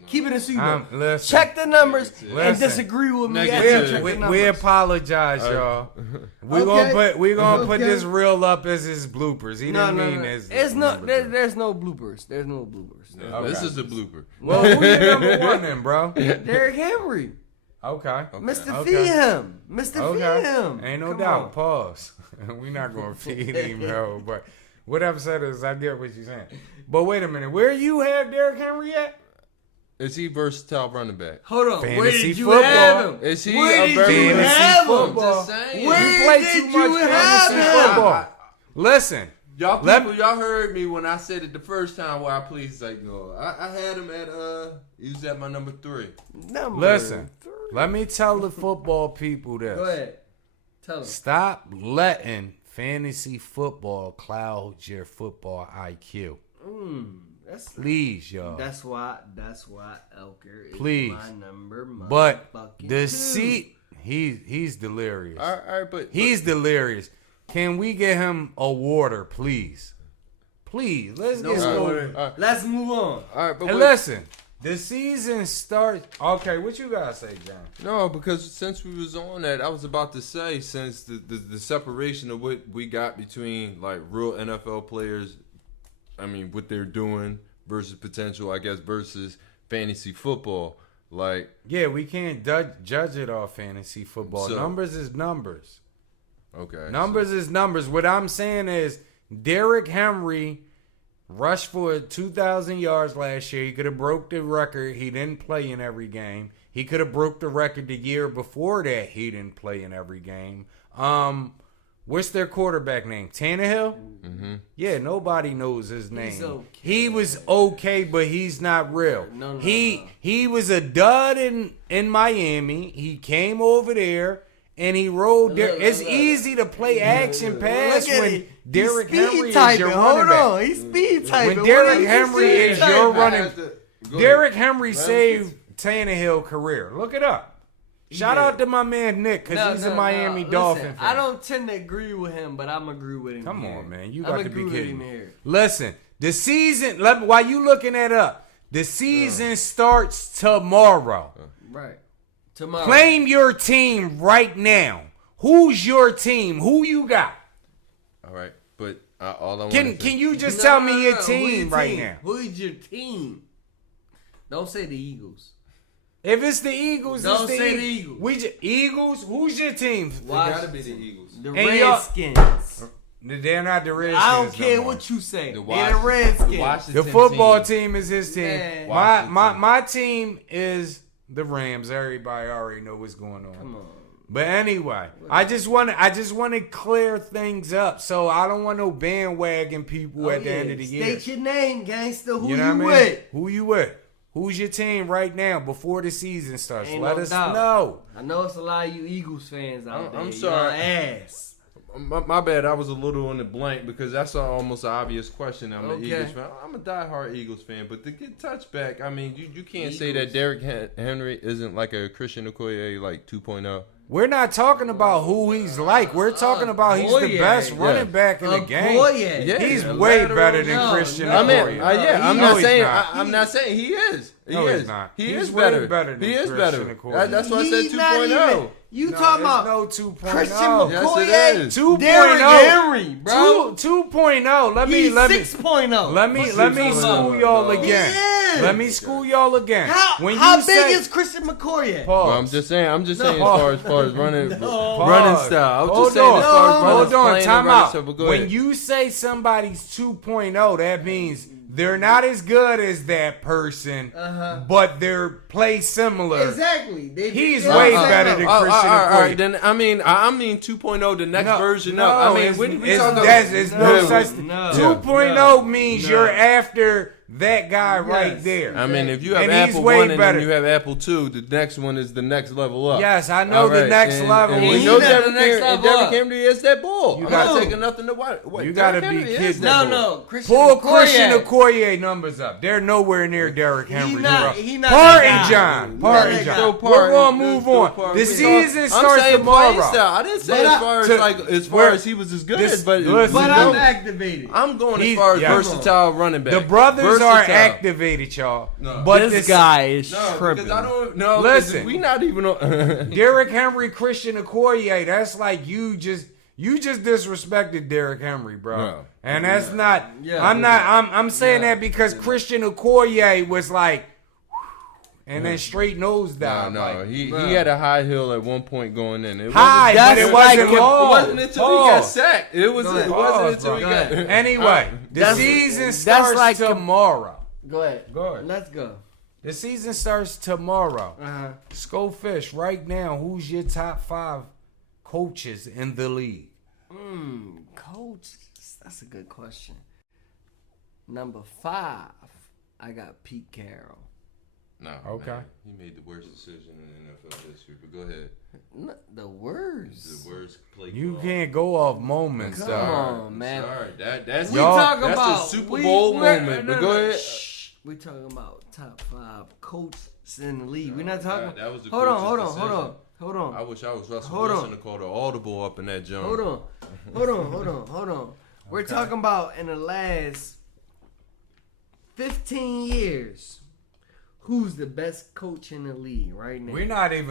Keep it a secret. Listen. Check the numbers and Listen. disagree with me. Negative. after you check the We numbers. apologize, y'all. We Okay. gonna put Okay. this reel up as his bloopers. He didn't mean as. It's no. number 2. There's no bloopers. This Okay. is a blooper. Well, who's your number 1 then, bro? Derrick Henry, Okay. Mr. Okay. Feed him, Mr. Okay. Feed him. Ain't no Come doubt. on. Pause. We not gonna feed him, yo. But what I'm saying is, I get what you're saying. But wait a minute, where you have Derrick Henry at? Is he versatile running back? Hold on. Where Fantasy did you football. have him? Is he Where a did very you fantasy have football? him? Just saying. Where You play did too you much have fantasy him? football. Listen, Y'all Let people, y'all heard me when I said it the first time where I pleased like, no, I had him at he was at my number 3. Number listen. 3. Let me tell the football people this. Go ahead. Tell him. Stop letting fantasy football cloud your football IQ. Please, y'all. That's why Elker is Please. my number. But motherfucking the 2. seat, he's delirious. All right, but He's delirious. Can we get him a water, please? Please, let's No get water. going. Let's move on. all right, but And wait. listen, the season starts. Okay, what you gotta say, John? No, because since we was on that, I was about to say since the separation of what we got between like real NFL players, I mean what they're doing versus potential, I guess, versus fantasy football. Like, Yeah, we can't judge it off fantasy football. So- Numbers is numbers. Okay. Numbers is numbers. What I'm saying is Derrick Henry rushed for 2,000 yards last year. He could have broke the record. He didn't play in every game. He could have broke the record the year before that. He didn't play in every game. What's their quarterback name? Tannehill? Mm-hmm. Yeah, nobody knows his name. okay. He was okay, but he's not real. No. He was a dud in Miami. He came over there and he rolled there. It's easy to play action pass when Derrick Henry is your running back. He's speed typing. When Derrick Henry is your running back. Derrick Henry saved Tannehill career. Look it up. Shout out to my man Nick because he's a Miami Dolphin fan. I don't tend to agree with him, but I'm agree with him. Come here. on, man. You got to be kidding me. me. Listen, the season, while you looking that up, the season starts tomorrow. Right. Tomorrow. Claim your team right now. Who's your team? Who you got? All right, but all I want Can you just tell me your team right team? now? Who's your team? Don't say the Eagles. If it's the Eagles, Don't it's the say Eagles. the Eagles. Eagles? Who's your team? It gotta be the Eagles. The And y'all- Redskins. They're not the Redskins. I don't care no more. what you say. The They're the Redskins. The football team is his team. Man. My team is the Rams. Everybody already know what's going on. Come on. But anyway, I just want to clear things up. So I don't want no bandwagon people at the end of the year. State your name, gangster. Who you, know what I mean? with? Who you with? Who's your team right now before the season starts? Ain't Let no us doubt. know. I know it's a lot of you Eagles fans out there. I'm sorry. Y'all ass. My bad. I was a little in the blank because that's almost an obvious question. I'm an Okay. Eagles fan. I'm a diehard Eagles fan, but to get touchback, I mean, you can't say Eagles. that Derrick Henry isn't like a Christian Okoye like 2.0. We're not talking about who he's like. We're talking about he's the Okoye. best Yeah. running back in the game. Okoye. Yeah. He's a way lateral- better than No, Christian no. I mean, Okoye. I'm No, not he's saying. not. I'm not saying he is. He No, is. he's not. He He's is way better. better than He is Christian better. Okoye. That's why I said He's not 2.0. even- You No, talking there's about no 2.0. Christian Yes, McCoy? it is. 2.0. Derrick Henry, bro. 2.0. Let me He's let me 6.0. let me school y'all again. He is. Let me school y'all again. How you big say, is Christian McCoy? Pause. Well, I'm just saying as Pause. far as running Pause. running style. I was Hold just saying on. as far as running, Hold on, playing time and running out. stuff, but go When ahead. you say somebody's 2.0, that means they're not as good as that person, but they're play similar. Exactly. He's way better than Christian all Okoye. right, then I mean 2.0, the next version no, up. I mean, it's, when we it's, talk that's, about it's no such. No. 2.0 means you're after that guy right Yes. there. I mean, if you have And he's Apple way 1 and better. then you have Apple 2, the next one is the next level up. Yes, I know All the right, next level. And is- we know He's at the next level Derrick up. Henry is that bull. You I'm gotta- not taking nothing to what. You gotta Derrick be Henry is kidding. that No, bull. no. Christian Pull McCoy. Christian Okoye numbers up. They're nowhere near Derrick Henry. not- bro. he not Party that guy. John. He Party not that John. guy. Still We're party. gonna move on. Party. The season I'm starts saying tomorrow. playing style. I didn't say But as far as to- like as far where- as he was as good, this- but listen, But no. I'm activated. I'm going He's- as far as yeah. versatile running back. The brothers are Versatile. activated, y'all. No. But This guy is No, tripping. because I don't know. 'Cause Listen. we not even on. Derrick Henry, Christian Okoye, that's like you just disrespected Derrick Henry, bro. No. And that's not. Yeah. I'm saying that because Christian Okoye was like, and then straight nose down. No, like, he had a high hill at one point going in. It high, but That's it like wasn't if- long. It wasn't until he got Pause. sacked. It Go ahead. wasn't Pause, until he bro. got. Anyway, the That's- season that's starts like a- tomorrow. Go ahead. Go ahead. Let's go. The season starts tomorrow. Uh-huh. Schofish, right now, who's your top 5 coaches in the league? Coach, that's a good question. Number 5, I got Pete Carroll. No. Okay. Man, he made the worst decision in NFL history. But go ahead. The worst. The worst play. You call. can't go off moments, Come though. on, man. Sorry, that's We Y'all- talking that's about a Super Bowl moment. But go ahead. Shh. We talking about top 5 coaches in the league. We're not talking. that was the hold on, coach's hold on, decision. hold on, hold on. I wish I was Russell Hold Wilson on. to call the audible up in that joint. Hold on. Hold on. We're talking about in the last 15 years, who's the best coach in the league right now?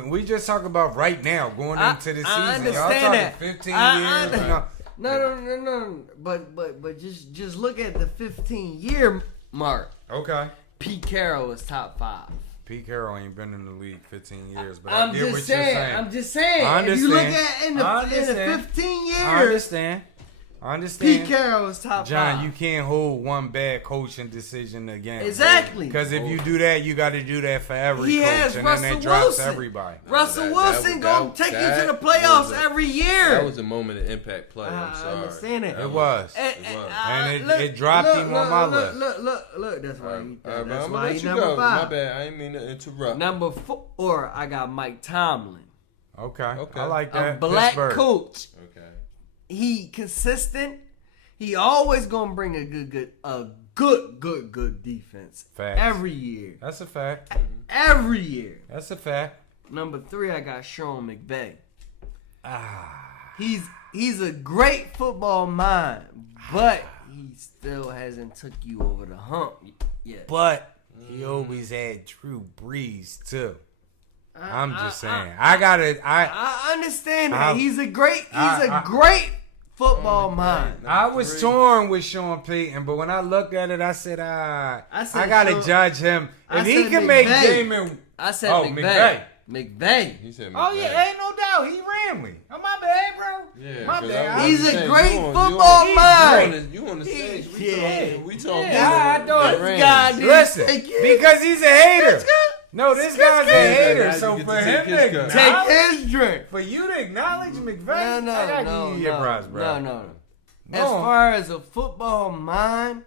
We just talking about right now, going into the season. I Y'all understand talking that. 15 I years. under- No. No. But just look at the 15-year mark. Okay. Pete Carroll is top 5. Pete Carroll ain't been in the league 15 years, but I'm I get just what saying. you're saying. I'm just saying. I If you look understand. at in the 15 years, I understand. Pete Carroll is top John, 5. you can't hold one bad coaching decision again. Exactly. Because if you do that, you got to do that for every He coach, has and Russell then that drops Wilson. everybody. Russell Wilson gonna take you to the playoffs every year. That was a moment of impact play. I'm sorry. I understand it. It was. And it dropped him on my list. Look. That's why. I'm That's gonna why let he's you number go. 5. My bad. I didn't mean to interrupt. Number 4, I got Mike Tomlin, Okay. Okay. I like a that. black Pittsburgh. coach. Okay. He consistent. He always gonna bring a good defense. Facts. Every year. That's a fact. Every year. That's a fact. Number 3, I got Sean McVay. Ah. He's a great football mind, but he still hasn't took you over the hump yet. But he always had Drew Brees, too. I'm just saying. I understand that. He's a great football mind. I was torn with Sean Payton, but when I looked at it, I said, I gotta judge him. If he can make Jamin. I said McVay. McVay. He said Oh, yeah, ain't no doubt. He ran me. Oh, my bad, bro. Yeah, my bad. He's a great football mind. You on the stage. We talking. Yeah, I thought this guy listen, because he's a hater. No, this guy's a hater, Now so you get for to him take his to cut. Take his drink. for you to acknowledge McVay, I gotta give you your props, bro. No. As far as a football mind,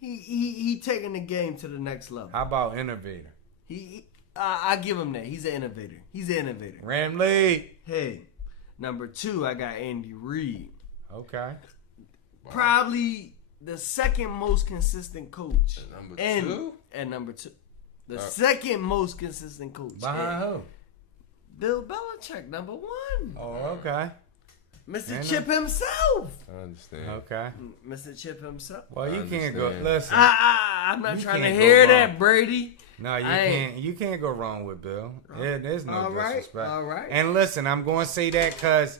he taking the game to the next level. How about innovator? I give him that. He's an innovator. Ramley. Hey, number 2, I got Andy Reid. Okay. Probably the second most consistent coach. Number 2? At number 2. The second most consistent coach. Behind who? Bill Belichick, number 1. Oh, okay. Mr. Chip himself. I understand. Okay. Mr. Chip himself. Well, you can't go. understand. Listen. I'm not You trying to can't go hear wrong. that, Brady. No, you can't. You can't go wrong with Bill. Yeah, there's no disrespect. All right. And listen, I'm going to say that because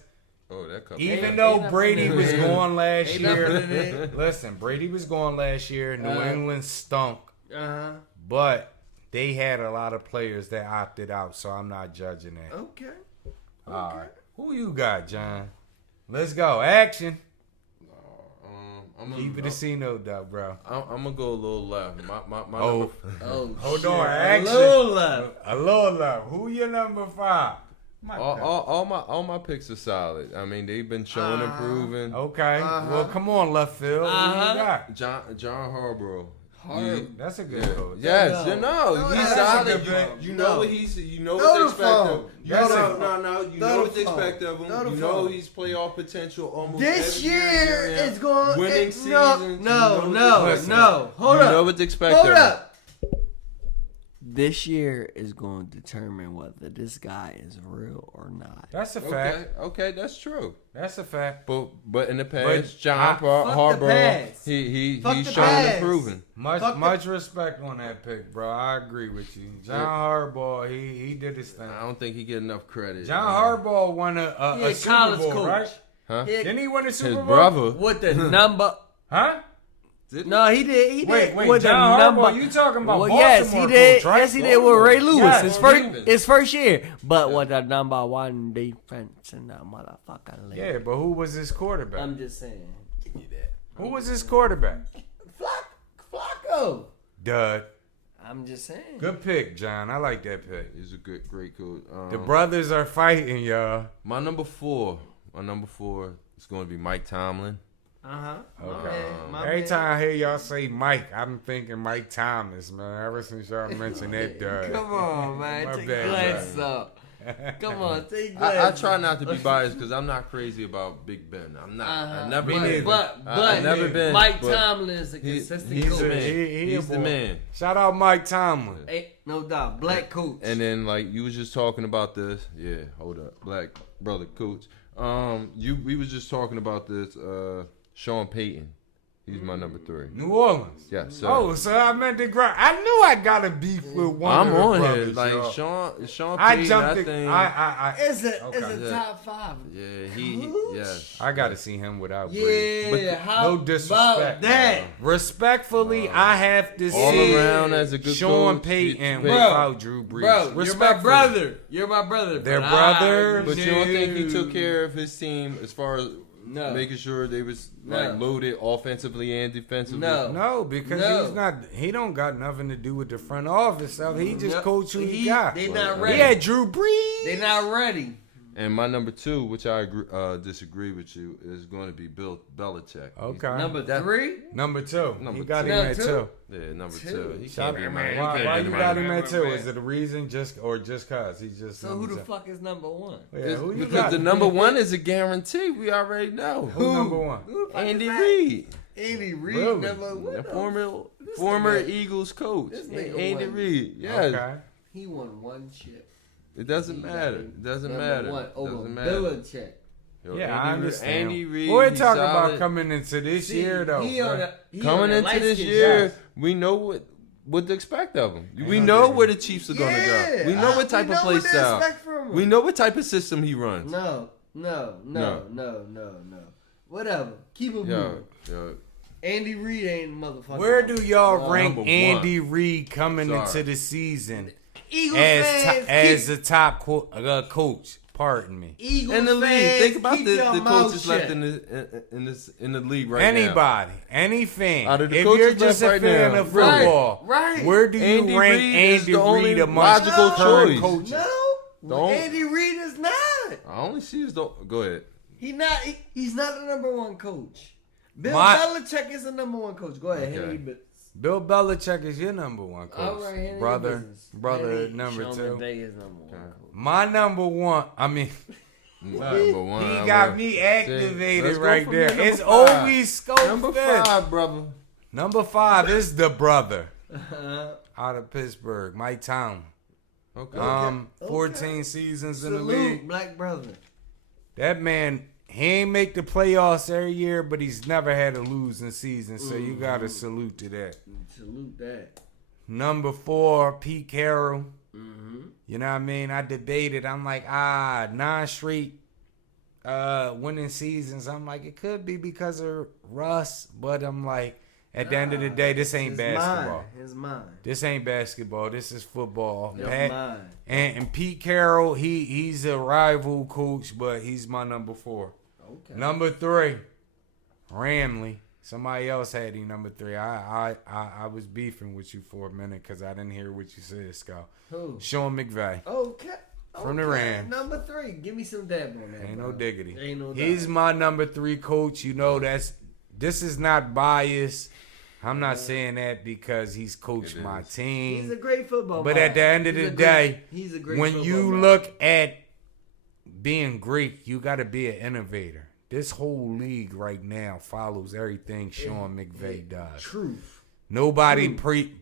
Oh, that couple. even though ain't Brady nothing was in it. going last Ain't nothing in year, it. listen, Brady was going last year. New England stunk, Uh-huh. but they had a lot of players that opted out, so I'm not judging that. Okay. All right. Who you got, John? Let's go. Action. Keep it a C-note, though, bro. I'm gonna go a little left. My Oh. number, Hold on. Action. A little love. Who your number 5? all my picks are solid. I mean, they've been showing improving. Okay. Well, come on, left field. Who you got? John Harbaugh. That's a good coach. Yes, No. he's that's solid. a good pick. You know what you know Throw what to the expect of phone. him. You Throw know, the no. You Throw know the what to phone. expect of him. Throw the You know phone. he's playoff potential almost This every year yeah. is going winning it, seasons. No. You know what Hold you know up. what to expect Hold of him. up. This year is going to determine whether this guy is real or not. That's a fact. Okay, that's true. That's a fact. But in the past, But John fuck the Harbaugh, past. he's Fuck the shown past. improving. Much respect on that pick, bro. I agree with you. John Harbaugh, he did his thing. I don't think he get enough credit. John Harbaugh won a a Super college Bowl, coach. right? Huh? Didn't he win a Super His Bowl? brother. With the number. Huh? No, he did. He did. Wait, with John the Harbaugh, number. you talking about yes, Baltimore he did. coach, right? Yes, he did with Ray Lewis. Yes. His first year, but with the number 1 defense in that motherfucking league. Yeah, but who was his quarterback? I'm just saying. Who was his quarterback? Flacco. Dud. I'm just saying. Good pick, John. I like that pick. He's a great coach. The brothers are fighting, y'all. My number four is going to be Mike Tomlin. Okay. Every time I hear y'all say Mike, I'm thinking Mike Thomas, man. Ever since y'all mentioned that Dud. Come on, man. My Take bad, glasses man. up. Come on, take I glasses. try not to be biased because I'm not crazy about Big Ben. I'm not. I never Me been. neither. But I've never been. Mike but Tomlin is a consistent he's coach. the man. He's He's the man. Shout out Mike Tomlin. Hey, no doubt, black coach. And then like you was just talking about this. Yeah, hold up, black brother coach. We was just talking about this. Sean Payton. He's my number 3. New Orleans. Yes, sir. Oh, so I meant to grab. I knew I got a beef with one I'm of the on brothers, here. Like, yo. Sean I Payton, jumped I it. think. It's a Yeah. top 5. Yeah, yes. I got to see him without Yeah, Breeze. how No about disrespect. that? Respectfully, I have to All see around as a good Sean coach. Payton Bro, without Drew Brees. Bro, you're my Respectfully. brother. You're my brother. They're but brothers. But you don't think he took care of his team as far as No. making sure they was No. like loaded offensively and defensively? No. No, because No. he's not. He don't got nothing to do with the front office stuff. He just No, coach who he got. They not He ready. He had Drew Brees. They not ready. And my number 2, which I disagree with you, is going to be Bill Belichick. Okay. Number That- 3. Number 2. Number he got two. him at Number 2. Yeah, number Two. 2. He Shout- can't be Why, mad. why you got him at 2? Man. Is it a reason just cause? He's just. So who number the two? fuck is number 1? Yeah, who you Because got? the number 1 is a guarantee. We already know. Who number 1? Andy Reid, Andy Reid Really? number 1. the former nigga- Eagles coach. this nigga Andy won. Reid. Yes. Okay. He won 1 chip. It doesn't matter. It doesn't Number matter. 1 over Doesn't matter. Belichick. Yo, Yeah, I Andy Reid- understand. Andy Reid. We're he's talking about solid. coming into this year, though. He on bro. the, he Coming on the into this light-skinned year, guy. we know what to expect of him. We no know different. where the Chiefs are going to Yeah, go. We know what type we of know play what to style. expect from him. We know what type of system he runs. No. Whatever. Keep it moving. Yo, Andy Reid ain't motherfucker. Where do y'all rank number Andy Reid coming Sorry. into the season Eagles as fans as keep, a top coach? Pardon me. Eagles in the league, fans, think about keep the your mouth coaches left shut. in the league right now. Anybody, any fan. Out of the If coaches you're just a left right fan now, of right, football, right. where do you Andy rank Reid is Andy the only Reid amongst logical current choice. coaches? No, Don't- Andy Reid is not. I only see his. Go ahead. He's not the number 1 coach. Bill My- Belichick is the number 1 coach. Go ahead, Okay. Henry. But Bill Belichick is your number 1 coach, all right, handle your brother. business. Brother, Henry, number Sean 2. McVay is number 1 coach. My number 1. I mean, Number 1. he got me activated Let's go right from there. number It's 5. always scope Number fit. 5, brother. Number 5 is the brother out of Pittsburgh, Mike Tomlin. Okay. 14 seasons in the Salute, league. black brother. That man, he ain't make the playoffs every year, but he's never had a losing season. So you gotta salute to that. Salute that. Number 4, Pete Carroll. Mm-hmm. You know what I mean? I debated. I'm like, 9 straight winning seasons. I'm like, it could be because of Russ, but I'm like, at the end of the day, this ain't basketball. It's mine. This ain't basketball. This is football. It's Pat- mine. and Pete Carroll, he's a rival coach, but he's my number 4. Okay. Number 3, Ramley. Somebody else had him number 3. I was beefing with you for a minute because I didn't hear what you said, Scott. Who? Sean McVay. Okay. From the Rams. Number 3. Give me some dab on that. Ain't bro. no diggity. Ain't no He's doubt. my number 3 coach. You know this is not biased. I'm not saying that because he's coached It my is. team. He's a great football But mind. at the end of He's the a great- day, he's a great when football you mind. look at being great, you got to be an innovator. This whole league right now follows everything Sean McVay does. Truth. Nobody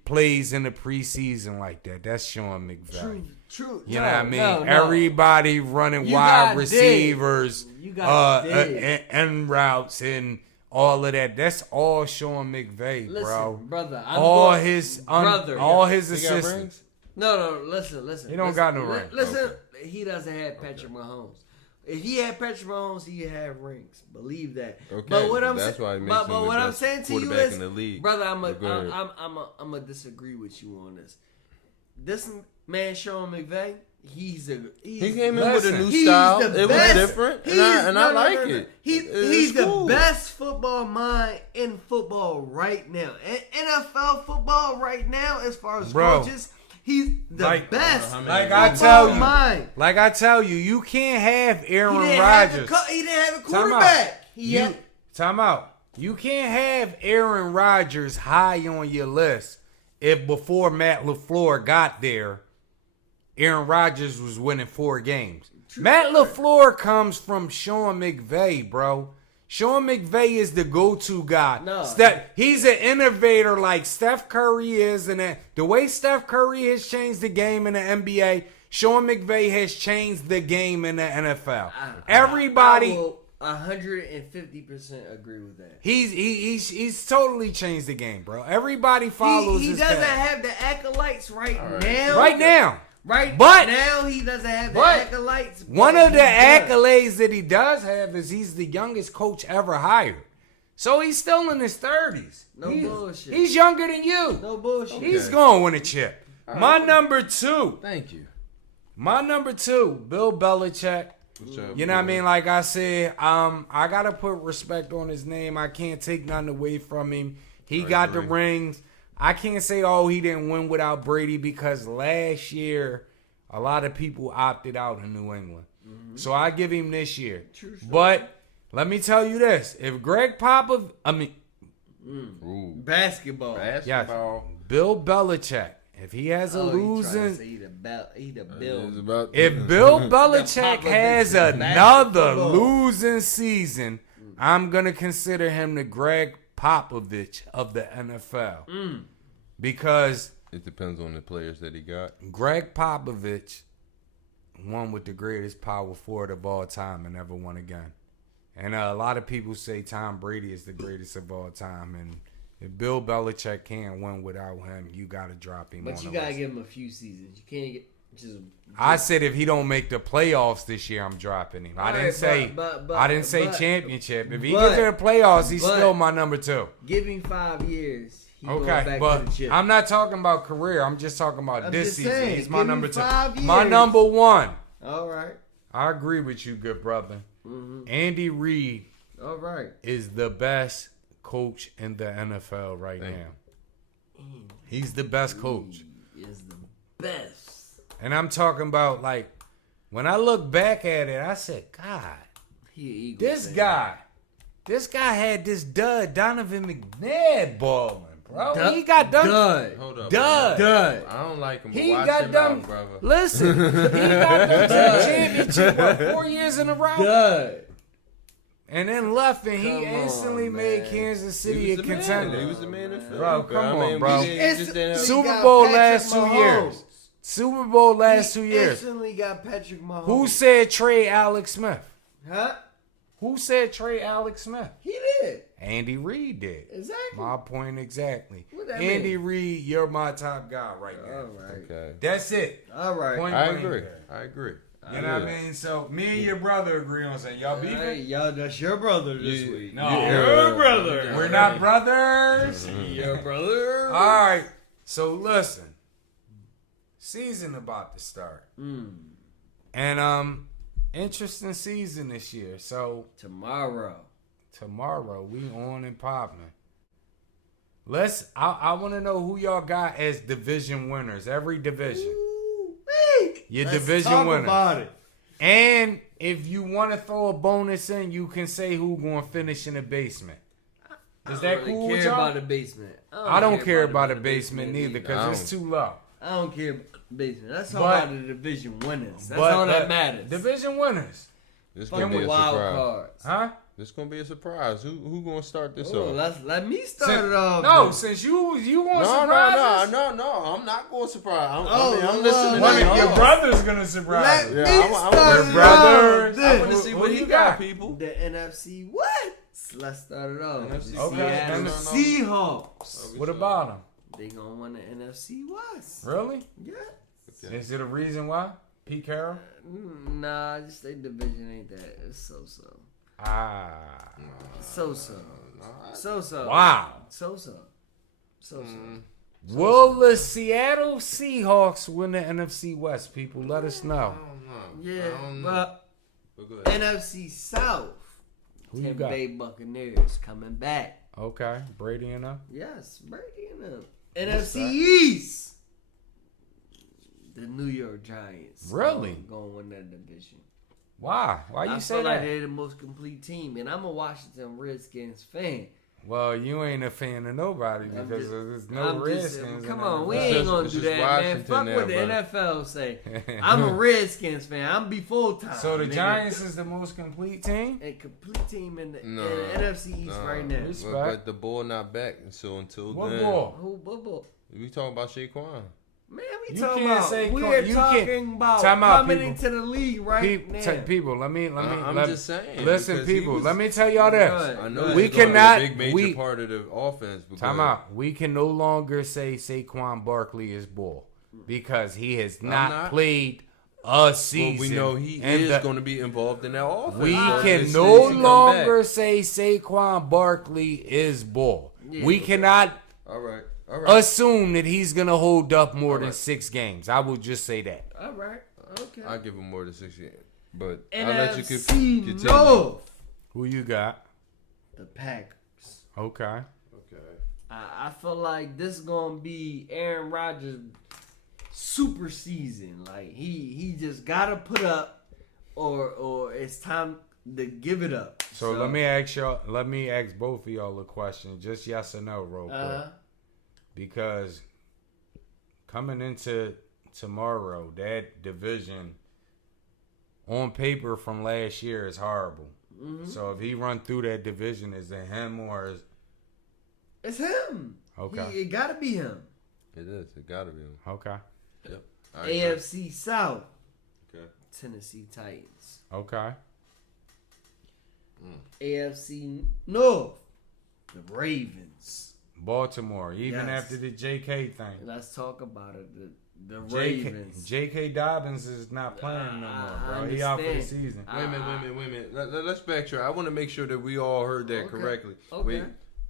plays in the preseason like that. That's Sean McVay. True. You know what I mean? No. Everybody running You wide got receivers, You got and routes and all of that. That's all Sean McVay, Listen, bro. brother. All his brother. assistants. rings? No. Listen. He don't got no ring. Listen, he doesn't have Patrick Mahomes. If he had Patrick Mahomes, he'd have rings. Believe that. Okay, But what I'm that's sa- why he makes but, him but the what I'm best saying to you quarterback is, in the league. brother, I'm But go ahead. a disagree with you on this. This man, Sean McVay, He came in with a new he's style. the It best. was different, and He's- I like it. He's It's the cool. best football mind in football right now. NFL football right now, as far as Bro. coaches, he's the Like- best. Like I football tell you, mind. you can't have He Aaron didn't have Rodgers. he didn't have a Time out. quarterback. He had, Time out. You can't have Aaron Rodgers high on your list if before Matt LaFleur got there, Aaron Rodgers was winning 4 games. Matt LaFleur comes from Sean McVay, bro. Sean McVay is the go-to guy. No. He's an innovator like Steph Curry is, and the way Steph Curry has changed the game in the NBA, Sean McVay has changed the game in the NFL. Everybody, 150% agree with that. He's totally changed the game, bro. Everybody follows. He his doesn't path. have the acolytes right now. Right now. Right But- now, he doesn't have the acolytes. One but of the he does. accolades that he does have is he's the youngest coach ever hired. So he's still in his 30s. No bullshit. He's younger than you. No bullshit. He's going to win a chip. My number 2. Thank you. My number 2, Bill Belichick. You know what I mean? Like I said, I got to put respect on his name. I can't take nothing away from him. He got the rings. I can't say, he didn't win without Brady because last year, a lot of people opted out in New England. Mm-hmm. So I give him this year. True. But let me tell you this. If Greg Popovich, Basketball. yes, Bill Belichick, if he has a losing... If Bill Belichick has another losing season, I'm going to consider him the Greg Popovich of the NFL. Because it depends on the players that he got. Greg Popovich won with the greatest power forward of all time and never won again. And a lot of people say Tom Brady is the greatest of all time. And if Bill Belichick can't win without him, you got to drop him. But you got to give him a few seasons. You can't get just. I said if he don't make the playoffs this year, I'm dropping him. I didn't say championship. If he gets to the playoffs, he's still my number 2. Give him 5 years. Okay, but I'm not talking about career. I'm just talking about this season. Saying, He's my number 2. Years. My number 1. All right. I agree with you, good brother. Mm-hmm. Andy Reid. All right. Is the best coach in the NFL right now. He's the best coach. He is the best. And I'm talking about, like, when I look back at it, I said, God, this guy had this Donovan McNabb balling, bro. He got done. Hold up. Dud. I don't like him, but He watch got him done. out, brother. Listen, he got done to the championship, 4 years in a row? Dud. And then left, and he instantly made Kansas City a contender. He was the man in Bro, come on, bro. Super Super Bowl last 2 years. Super Bowl last 2 years. Instantly got Patrick Mahomes. Who said trade Alex Smith? Huh? Who said trade Alex Smith? He did. Andy Reid did. Exactly. My point exactly. What that Andy mean? Reid, you're my top guy right now. All right. Okay. That's it. All right. Point I blank. agree. You know what I mean? So me and your brother agree on saying y'all beefing. Hey, y'all, that's your brother this week. No, your brother. We're not brothers. Your brother. All right. So listen, season about to start, and interesting season this year. So tomorrow we on and popping. I want to know who y'all got as division winners. Every division. Your division winners. About it. And if you want to throw a bonus in, you can say who going to finish in the basement. Is that cool with y'all? About the basement. I don't care about the basement neither because it's too low. I don't care about the basement. That's all about the division winners. That's all that matters. Division winners. This gonna be a wild surprise. cards. Huh? This gonna be a surprise. Who gonna start this Oh, off? let me start it off. No, since you want surprises. No. I'm not going to surprise. I'm listening. One of your brother's gonna surprise you. Let me start Your brothers. I want to see what he got, people. The NFC what? Let's start it off. NFC Seattle South. Seahawks. What about them? They gonna win the NFC West. Really? Yeah. Okay. Is it a reason why? Pete Carroll? Nah, just their division ain't that. It's so-so. So-so. So-so. Wow. So-so. So-so. Will the Seattle Seahawks win the NFC West, people? Let us know. Yeah, don't but go ahead. NFC South. Who you Tampa got? Bay Buccaneers coming back. Okay. Brady and them? Yes, Brady and them. NFC East. The New York Giants. Really? Going to win that division. Why? Why you I say feel like that? they're the most complete team, and I'm a Washington Redskins fan. Well, you ain't a fan of nobody because there's no Redskins. Come in on, the we NFL. ain't gonna It's do just that, man. Washington Fuck now, what the brother. NFL say. I'm a Redskins fan. I'm be full time. So the nigga. Giants is the most complete team? A complete team in the No, NFC East right now. Respect. But the ball not back. So until What then, ball? Who? we talking about Shaquan. Man, we You talking can't about. say We're you talking can't- about time out, coming people. into the league right now. People, let me. I'm let- just saying. Listen, because he people, was- let me tell y'all this. I know Right. We he's gonna be cannot- a big major we- part of the offense. But Time go ahead. out. We can no longer say Saquon Barkley is bull because he has not not. played a season. Well, we know he in is the- going to be involved in that offense. We So can it's no easy to come longer back. say Saquon Barkley is bull. Yeah. We cannot All right. All right. assume that he's gonna hold up more than right. 6 games. I will just say that. All right. Okay. I'll give him more than 6 games. But I'll let you NFC continue. North. Who you got? The Packers. Okay. Okay. I feel like this is gonna be Aaron Rodgers' super season. Like he just gotta put up, or it's time to give it up. So let me ask both of y'all a question, just yes or no, real quick. Because coming into tomorrow, that division on paper from last year is horrible. Mm-hmm. So if he run through that division, is it him or is It's him. Okay. It gotta be him. It is. It got to be him. okay? Yep. I agree. AFC South. Okay. Tennessee Titans. Okay. AFC North. The Ravens. Baltimore, even Yes. after the JK thing. Let's talk about it. The JK, Ravens. J.K. Dobbins is not playing no more, bro. He out for the understand. season. Wait a minute. Let's backtrack. I want to make sure that we all heard that Okay. correctly. Okay. Wait,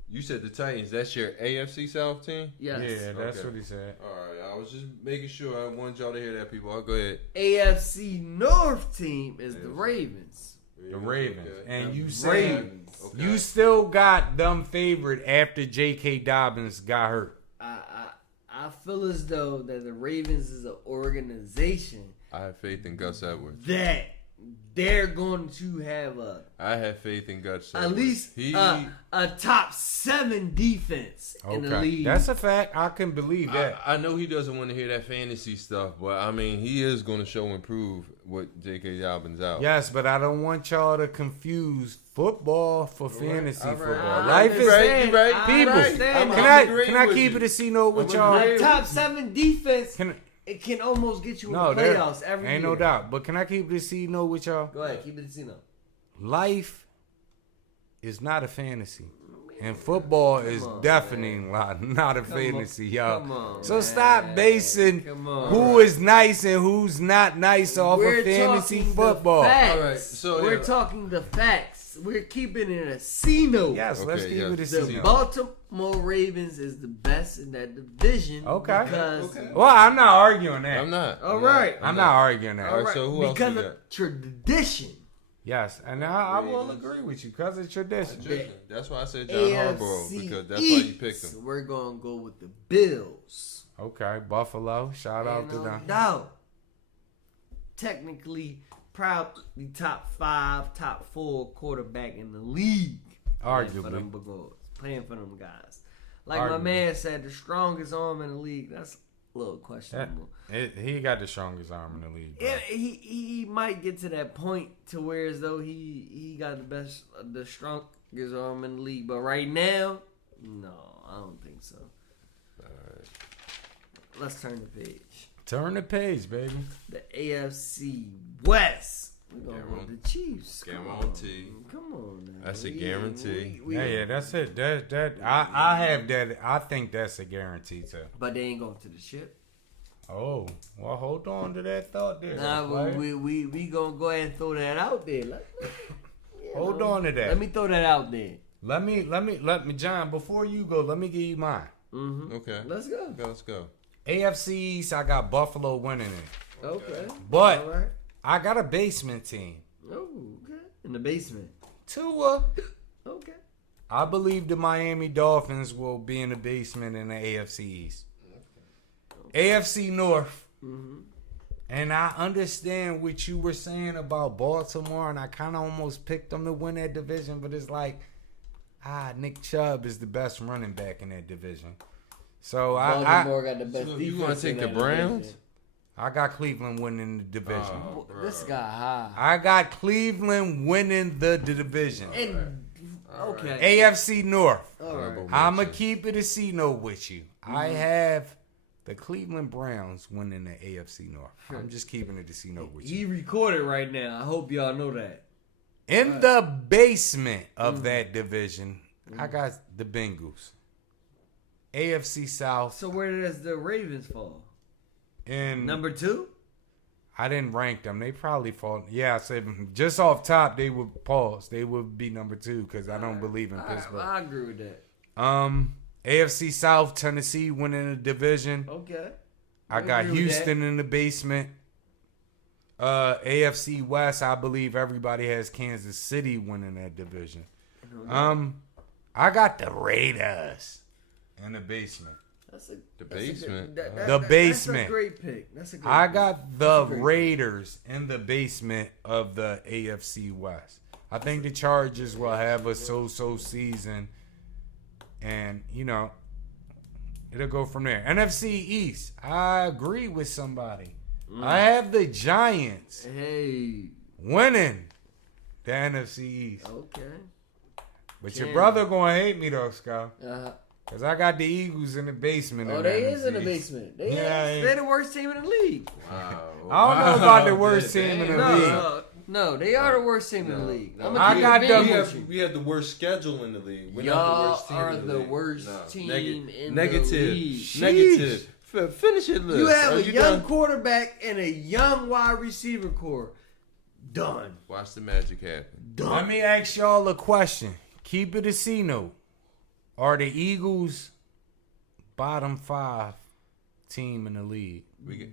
you said the Titans. That's your AFC South team? Yes. Yeah, that's Okay. what he said. All right. I was just making sure. I wanted y'all to hear that, people. I'll go ahead. AFC North team is the AFC. Ravens. The Ravens. Okay. And you The said Ravens. Okay. you still got them favored after J.K. Dobbins got hurt. I feel as though that the Ravens is an organization I have faith in Gus Edwards. that they're going to have I have faith in Gus at Edwards. least a top 7 defense in the Okay. league. That's a fact. I can believe that. I know he doesn't want to hear that fantasy stuff, but I mean, he is going to show and prove what J.K. Dobbins out. Yes, but I don't want y'all to confuse football for fantasy all right. football. I Life is understand. right. I people. understand. Can I keep it a C note with y'all? A top 7 defense, Can, it can almost get you in no, the there playoffs every ain't year. no doubt. But can I keep it a C note with y'all? Go ahead, keep it a C note. Life is not a fantasy. And football is on, definitely not a fantasy, y'all. Come on, so man. stop basing Come on. who is nice and who's not nice off We're of fantasy talking football. The facts. All right, so, we're yeah. talking the facts. We're keeping it a C note. Yes, let's Okay, keep yes. it a The C note. Baltimore Ravens is the best in that division. Okay. Because, Well, I'm not arguing that. I'm not. All right. I'm not arguing that. All right, so who else because we of got? tradition. Yes, and I will agree with you because it's tradition. That's why I said John AFC Harbaugh, because that's East, why you picked him. We're going to go with the Bills. Okay, Buffalo. Shout out to No them. doubt. Technically, probably top 5, top 4 quarterback in the league. Playing for Arguably. them Bulldogs, playing for them guys. Like my Arguably. man said, the strongest arm in the league. That's a little questionable. He got the strongest arm in the league. Bro. Yeah, he might get to that point to where as though he got the strongest arm in the league, but right now, no, I don't think so. Let's turn the page. Turn the page, baby. The AFC West. We're gonna go with the Chiefs. Guarantee. Come on, now. That's a guarantee. Yeah, that's it. I have that. I think that's a guarantee too. But they ain't going to the ship. Oh, well, hold on to that thought there. Nah, player. we gonna go ahead and throw that out there. Hold on to that. Let me throw that out there. Let me, John. Before you go, let me give you mine. Mm-hmm. Okay. Let's go. Okay, let's go. AFC East, I got Buffalo winning it, Okay. but All right. I got a basement team. Oh, okay. In the basement. Tua. Okay. I believe the Miami Dolphins will be in the basement in the AFC East. AFC North. Mm-hmm. And I understand what you were saying about Baltimore, and I kind of almost picked them to win that division, but it's like, Nick Chubb is the best running back in that division. So Baltimore got the best So defense. you want to take in the that Browns? division. I got Cleveland winning the division. This guy high. I got Cleveland winning the division. And okay. AFC North. All right. I'm going to keep it a C note with you. I have The Cleveland Browns win in the AFC North. I'm just keeping it to see no with He you. recorded right now. I hope y'all know that. In the basement of that division, I got the Bengals. AFC South. So where does the Ravens fall? And Number 2? I didn't rank them. They probably fall. Yeah, I said just off top, they would pause. They would be number 2 because I don't believe in Pittsburgh. I agree with that. AFC South, Tennessee winning the division. Okay. I got agree with Houston in the basement. AFC West, I believe everybody has Kansas City winning that division. I got the Raiders in the basement. The basement. The basement. That's a great pick. That's a great I pick. got the Raiders in the basement of the AFC West. I think the Chargers will have a so-so season. And, you know, it'll go from there. NFC East, I agree with somebody. I have the Giants winning the NFC East. Okay. But your brother going to hate me, though, Scott. Uh-huh. Because I got the Eagles in the basement. Oh, they is in the basement. They're the worst team in the league. Wow. I don't know about the worst team in the league. No, they are the worst team in the league. I got We have the worst schedule in the league. We're not the Y'all worst team are in the the league. worst team in Negative. the league. Negative. Finish it, list. You have Are a young done? quarterback and a young wide receiver core. Done. Watch the magic happen. Done. Let me ask y'all a question. Keep it a C note. Are the Eagles bottom 5 team in the league?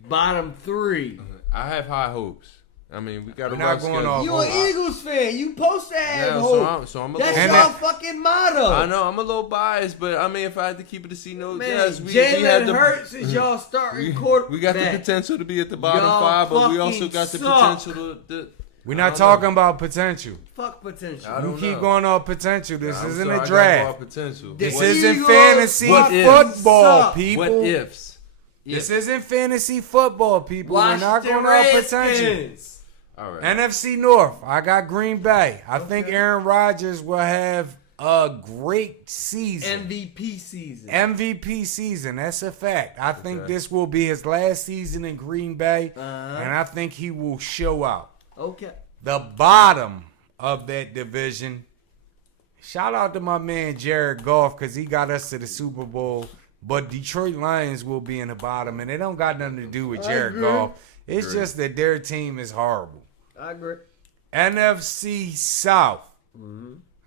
Bottom 3. I have high hopes. I mean, we got to We're not going off. You an Eagles fan. You supposed to have Yeah, hope. so I'm a That's little. y'all fucking motto. I know I'm a little biased, but I mean, if I had to keep it a C note, Man, yes, we Jalen had the Hurts is y'all starting quarterback. we got the potential to be at the bottom Y'all 5, but we also fucking got the suck. potential to. We're not talking about potential. Fuck potential. I You don't keep know. going off potential. This I'm isn't sorry, a I got draft. more potential. This What isn't Eagles fantasy What ifs? football, Suck. people. What ifs? This isn't fantasy football, people. We're not Washington going off potential. Redskins. All right. NFC North, I got Green Bay. I think Aaron Rodgers will have a great season. MVP season. MVP season. That's a fact. I think this will be his last season in Green Bay, and I think he will show out. Okay. The bottom of that division, shout out to my man Jared Goff because he got us to the Super Bowl, but Detroit Lions will be in the bottom, and it don't got nothing to do with Jared Goff. It's just that their team is horrible. I agree. NFC South.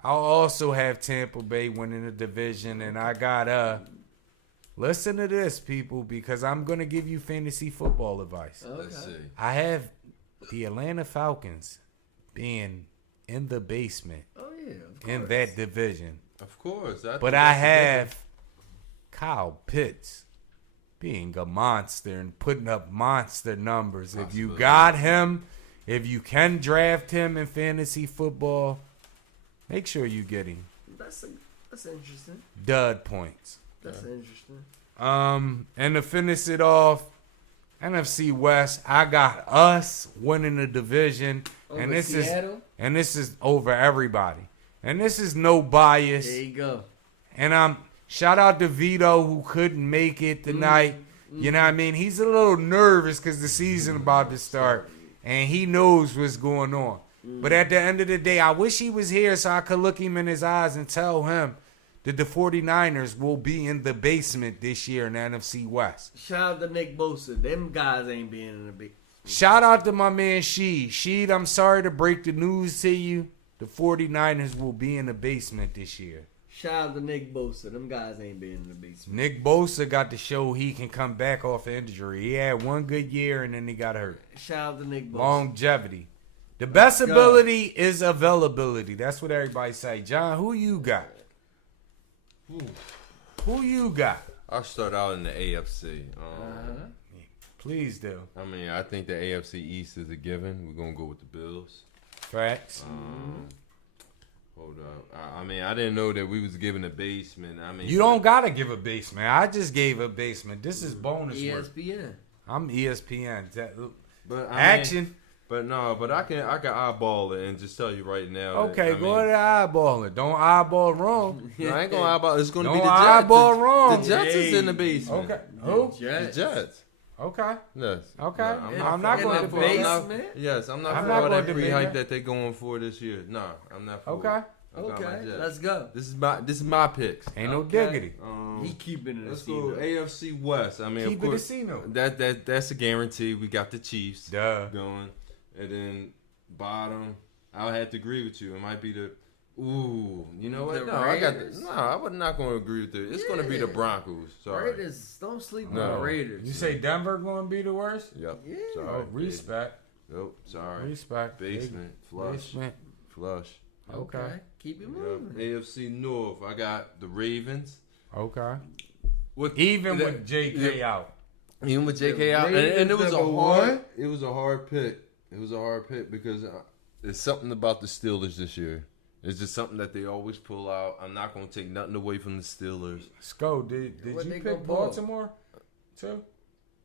I'll also have Tampa Bay winning the division, and I got listen to this, people, because I'm gonna give you fantasy football advice. Let's see. I have the Atlanta Falcons being in the basement Oh yeah. Of course. in that division, Of course. but I have Kyle Pitts being a monster and putting up monster numbers. If you got him, if you can draft him in fantasy football, make sure you get him. That's interesting. Dud points. That's interesting. And to finish it off, NFC West, I got us winning the division, and Over Seattle? this is over everybody, and this is no bias. There you go. And shout out to Vito who couldn't make it tonight. You know what I mean? He's a little nervous because the season about to start, and he knows what's going on. But at the end of the day, I wish he was here so I could look him in his eyes and tell him that the 49ers will be in the basement this year in the NFC West. Shout out to Nick Bosa. Them guys ain't being in the big. Shout out to my man Sheed. Sheed, I'm sorry to break the news to you. The 49ers will be in the basement this year. Shout out to Nick Bosa. Them guys ain't being in the basement. Nick Bosa got to show he can come back off injury. He had one good year and then he got hurt. Shout out to Nick Bosa. Longevity. The best ability is availability. That's what everybody say. John, who you got? Who you got? I'll start out in the AFC. Please do. I mean, I think the AFC East is a given. We're going to go with the Bills. Facts. Hold up. I mean, I didn't know that we was giving a basement. I mean, You don't got to give a basement. I just gave a basement. This is bonus work. ESPN. I'm ESPN. But I Action. Mean, But I can eyeball it and just tell you right now. Okay, that, go ahead and eyeball it. Don't eyeball wrong. No, I ain't gonna eyeball. It's gonna Don't be the Jets. eyeball wrong. The Jets is in the basement. Okay. Who? The Jets. Okay. Yes. Okay. No, I'm not going to the debate. basement. Yes, I'm not I'm for not all gonna that debate pre-hype that. that they're going for this year. No, I'm not for Okay. it. I got my Okay, Jets. let's go. This is my picks. Ain't no Okay. diggity. He keeping it. Let's go AFC West. I mean, Keep of it a course, C-note. that's a guarantee. We got the Chiefs Duh. going, and then bottom. I'll have to agree with you. It might be the. Ooh, you know what? The No, I got Raiders? I was not going to agree with it. It's going to be the Yeah. Broncos. Sorry. Raiders. Don't sleep No. on the Raiders. You say Denver going to be the worst? Yep. Yeah. Sorry. Oh, respect. Nope. Sorry. Respect. Basement. Flush. Basement. Flush. Okay. Keep it Yep. moving. AFC North. I got the Ravens. Okay. With Even that- with JK out. Even with JK out, Ravens and it was a number hard. one? It was a hard pick. It was a hard pick because there's something about the Steelers this year. It's just something that they always pull out. I'm not going to take nothing away from the Steelers. Sko, did What you they pick gonna pull? Baltimore too?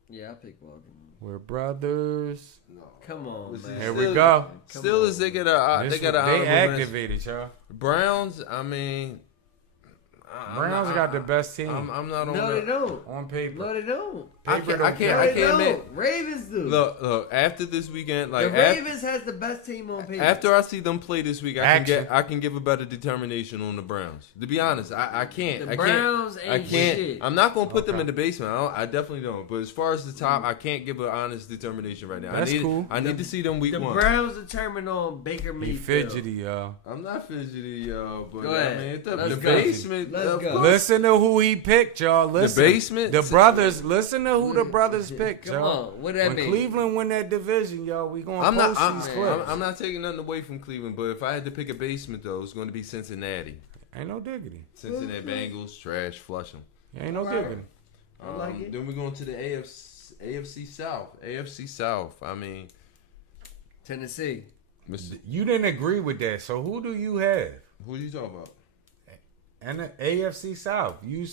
Yeah, I pick Baltimore. We're brothers. No. Come on, This is man. Here we go. Steelers, they get a This they got one- a they honorable mention. activated, y'all. Browns. I mean, Browns got the best team I'm not on. No, the, they don't. on paper. No, they don't. I Paper can't. I don't can't. No, I they can't admit. don't. Ravens do. Look. After this weekend, the like Ravens has the best team on paper. after I see them play this week, Action. I can give a better determination on the Browns. To be honest, I can't. the I Browns can't. I ain't can't. shit. I'm not gonna put them Okay. in the basement. I definitely don't. But as far as the top, I can't give an honest determination right now. That's I need, cool. I need to see them week the one. Browns determined on Baker He Mayfield. fidgety, y'all. I'm not fidgety, but Go ahead. I mean, Let's the go. basement. Let's of go. course. Listen to who he picked, y'all. Listen. basement? The brothers. Listen to who the brothers picked, Come y'all. on, what that When mean? Cleveland win that division, y'all, we gonna I'm not. post these clips. I'm not taking nothing away from Cleveland, but if I had to pick a basement, though, it's going to be Cincinnati. Ain't no diggity. Cincinnati Bengals, trash, flush them. Ain't no Alright. diggity. I like it. Then we're going to the AFC South. AFC South. I mean, Tennessee. You didn't agree with that, so who do you have? who are you talking about? And the AFC South. You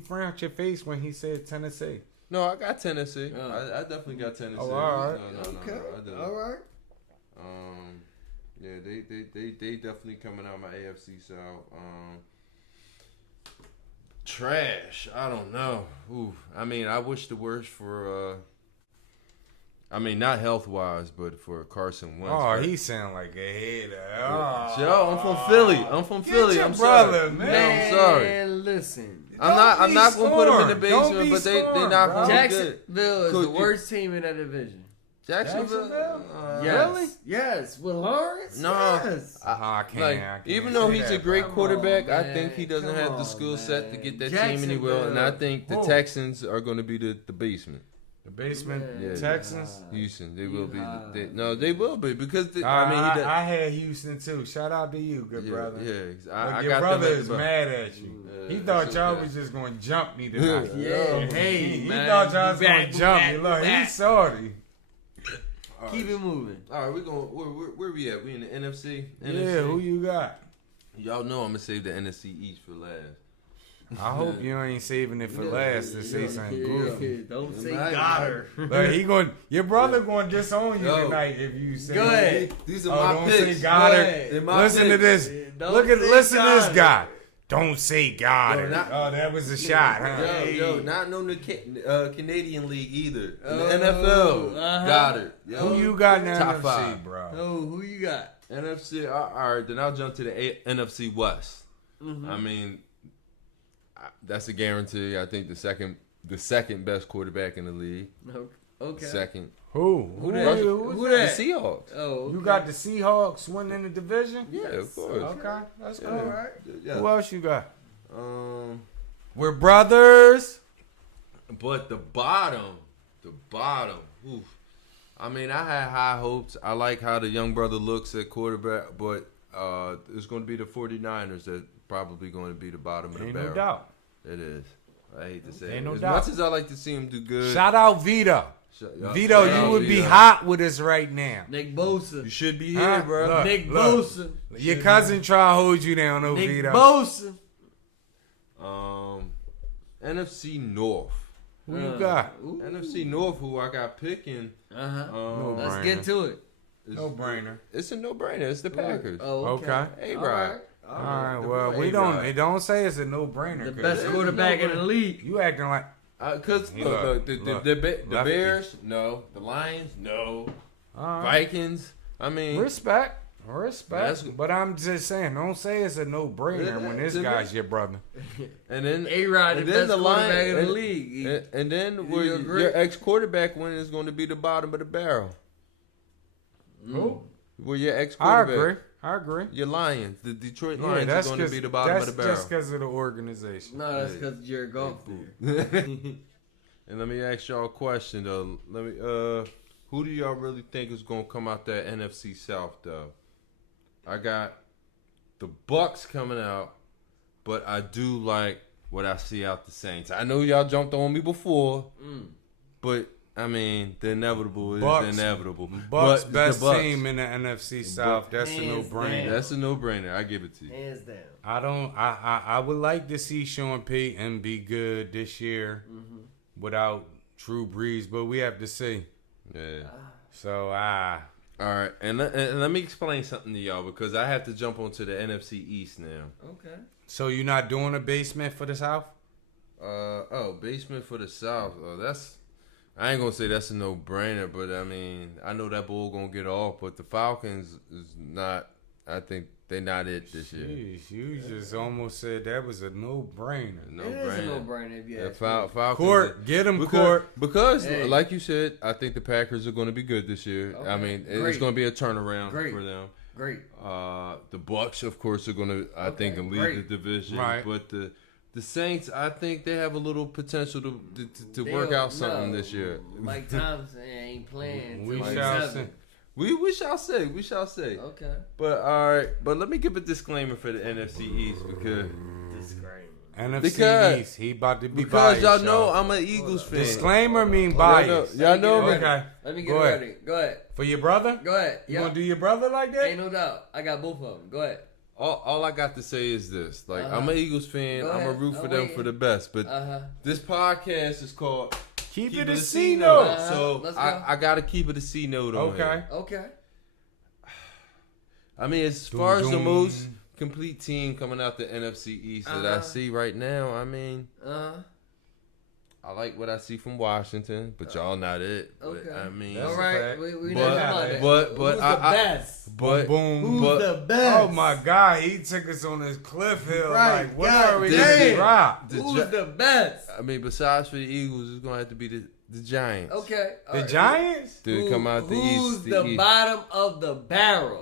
frowned your face when he said Tennessee. No, I got Tennessee. Oh. I definitely got Tennessee. Oh, all right. No, I didn't. All right. Yeah, they definitely coming out my AFC South. Trash. I don't know. Ooh, I mean, I wish the worst for. I mean, not health wise, but for Carson Wentz. Oh, he sound like a hater. Oh. Joe, I'm from Philly. I'm from Get Philly. your I'm brother, sorry. man. I'm sorry. Man, listen. I'm not gonna put them in the Don't basement, be but they scorned, not bro. gonna be good. Jacksonville is Could the you- worst team in that division. Jacksonville. Yes. Really? Yes. With Lawrence? No. Yes. I can't. Like, I can't even though say he's that, a great bro. quarterback, Come on, I think he man. doesn't Come have the on, skill set to man. get that team anywhere. And I think the Who? Texans are going to be the basement. The basement, Yeah. Texans. Houston, they will be. Yeah. They will be because I mean, he does, I had Houston too. Shout out to you, good yeah, brother. yeah. But I your got brother them at is the bottom. mad at you. Yeah, He thought it's y'all okay. was just going to jump me tonight. Yeah. Hey, He man. thought y'all was Be going back, to jump be me. back, Look, be he's back. sorry. All Keep right. it moving. All right, we're going. Where we at? We in the NFC. Yeah, NFC? who you got? Y'all know I'm gonna save the NFC East for last. I hope you ain't saving it for last to say something goofy. Don't say Right. Goddard. Look, your brother going to disown you Yo. tonight if you say. Go ahead. These Oh, are my don't picks. say Goddard. They're my Listen to picks. this. Don't Listen say to this Goddard. guy. Don't say Goddard. not- Oh, that was a shot, huh? Yo, not no Canadian League either. In Oh, the NFL, uh-huh. Goddard. Yo. Who you got in the Top NFC, five. bro? Oh, who you got? NFC. All right, then I'll jump to the NFC West. Mm-hmm. I mean, that's a guarantee. I think the second best quarterback in the league. Okay. Second, Who? Who that? Who the that? Seahawks. Oh, okay. You got the Seahawks winning the division? Yeah, of course. Okay, that's Yeah. cool. All right. Yeah. Who else you got? Um, We're brothers. but the bottom. Oof. I mean, I had high hopes. I like how the young brother looks at quarterback, but it's going to be the 49ers that probably going to be the bottom of the Ain't barrel. no doubt. It is. I hate to say Ain't it. no As doubt. much as I like to see him do good. Shout out Vito. Vito, you would be hot with us right now. Nick You Bosa. should be Huh? here, bro. Look. Nick Bosa. Your cousin try to hold you down, Nick Vito. Bosa. NFC North. Who you got? NFC North, who I got picking. Let's get to it. No brainer. It's a no-brainer. It's the Packers. Oh, Okay. A-Rod. All right. Well, we don't say it's a no brainer. The best quarterback in the league. You acting like Because the Bears, no. The Lions, no. Vikings, I mean. Respect. But I'm just saying, don't say it's a no brainer when this guy's your brother. And then A-Rod, the best quarterback in the league. And then your ex-quarterback win is going to be the bottom of the barrel. Who? Well, your ex-quarterback. I agree. Your Lions, the Detroit Lions, are going to be the bottom of the barrel. That's just because of the organization. No, that's because Jared Goff. And let me ask y'all a question though. Who do y'all really think is going to come out that NFC South though? I got the Bucks coming out, but I do like what I see out the Saints. I know y'all jumped on me before, but I mean the inevitable is the inevitable. Bucks but best the Bucks, team in the NFC South. That's a no brainer. That's a no brainer. I give it to you. Hands down. I would like to see Sean Payton be good this year without Drew Brees, but we have to see. Yeah. So all right, and let me explain something to y'all because I have to jump onto the NFC East now. Okay. So you're not doing a basement for the South? Basement for the South. I ain't gonna say that's a no-brainer, but I mean, I know that bull gonna get off, but the Falcons is not. I think they not it this year. Jeez, you just almost said that was a no-brainer. No It is a no-brainer if you ask me. Falcons. Court, get him, Court. Because, like you said, I think the Packers are going to be good this year. Okay. I mean, Great. it's going to be a turnaround Great. for them. Great. The Bucks, of course, are going to, I think, lead Great. the division. Right. But the Saints, I think they have a little potential to work out something this year. Mike Thompson ain't playing. We till shall 7. see. We shall say. We shall say. Okay. But all right. But let me give a disclaimer for the NFC East because NFC East, he about to be because biased, y'all know I'm an Eagles fan. Disclaimer mean bias. Y'all know me. Okay. Let me get Go ahead. ready. Go ahead. For your brother? Go ahead. You gonna do your brother like that? Ain't no doubt. I got both of them. Go ahead. All I got to say is this: like I'm an Eagles fan. Go I'm ahead. a root for I'm them waiting. for the best. But this podcast is called Keep it a a C C note. note. So Let's go. I gotta keep it a C note on Okay. here. Okay. I mean, as far as the Doom. most complete team coming out the NFC East that I see right now, I mean, I like what I see from Washington, but y'all not it. But, Okay. I mean, That's All a right. fact. We But- know about that. but Who's the I- best? but boom. Who's but- the best? Oh my God, he took us on this cliff hill. Right, Like, what God are we damn. gonna drop? the Who's the best? I mean, besides for the Eagles, it's gonna have to be the Giants. Okay. all The right. Giants? To come out the Who's East. the East. bottom of the barrel?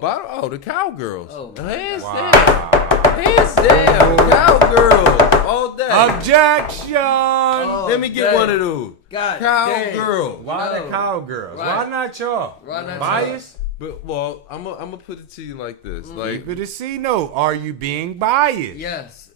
The Cowgirls. Oh, my Hands Wow. down. Hands down. Cowgirls. All day. Objection! Oh, Let me get dang. one of those. God Cowgirl. Why No. the Cowgirls? Right. Why not y'all? Why not Biased? But well, I'm gonna put it to you like this. Mm. Like Keep it a C note. Are you being biased? Yes.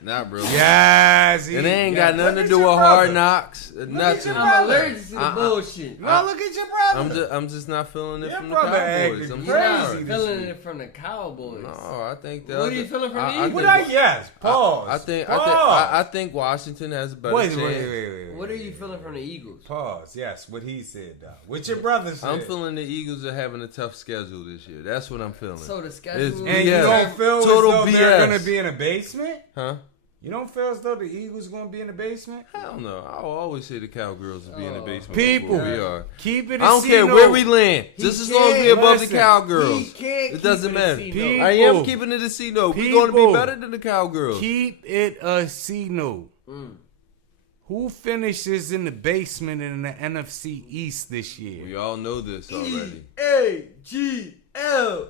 not really. Yes. And they ain't got nothing to at do your with brother. Hard Knocks. Nothing. your I'm allergic to the Uh-uh. bullshit. No, look at your brother. I'm just not feeling it Your from the brother Cowboys. acting I'm You're not crazy. sorry. feeling it from the Cowboys. No, I think the What other, are you feeling from the I Eagles? What I yes? Pause. I think Washington has a better Wait, chance. wait. What are you feeling from the Eagles? Pause. Yes, what he said though. What your brother said. I'm feeling the Eagles are having a tough schedule this year. That's what I'm feeling. So the It's schedule. And you BS. don't feel Total as though they're BS. gonna be in a basement? Huh? You don't feel as though the Eagles gonna be in the basement? Hell no. I'll always say the Cowgirls will be in the basement. People, before we are. keep it. I don't care where we land. Just as long as we above the Listen, Cowgirls. can't It doesn't keep it a matter. C note. I am People. keeping it a C note. We're going to be People. better than the Cowgirls. Keep it a C note. Who finishes in the basement in the NFC East this year? We all know this already. EAGL.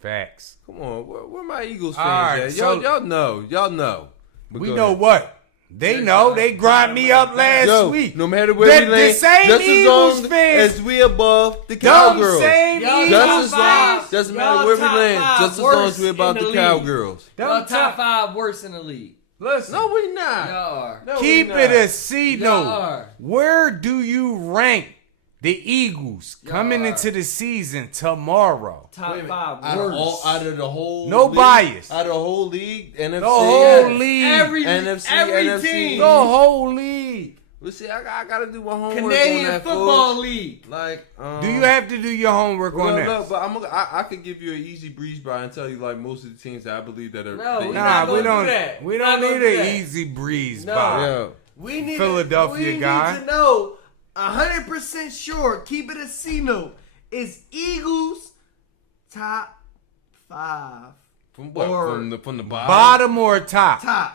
Facts. Come on, where my Eagles All fans right, at? so- Y'all know. But We go know ahead. what? They know. They grind me up last Yo, week. no matter where we The land, same just as Eagles long fans. as we above the Them Cowgirls. same Y'all Eagles Just as long, fans. doesn't Y'all matter where we top land, five just as long as worst we above in the the Cowgirls. Them Y'all top top- 5 worst in the league. Listen. No, we not. Y'all are. No, we Keep not. it a C Y'all note. are. Where do you rank The Eagles coming into the season tomorrow. Top 5 out of the whole No league, bias. Out of the whole league, NFC. The whole league. Every NFC. team. The whole league. Well, see, I gotta do my homework Canadian on that, Football folks. League. Like, Do you have to do your homework on that? Look, but I could give you an easy breeze by and tell you like most of the teams that I believe that are. No, they- we Nah, not we gonna don't. do that. We We're don't not gonna need do an that. easy breeze No. by. Yeah. We need Philadelphia guy. We need to know 100% sure. Keep it a C note. Is Eagles top 5? From what? Or From the bottom. Bottom or top? Top.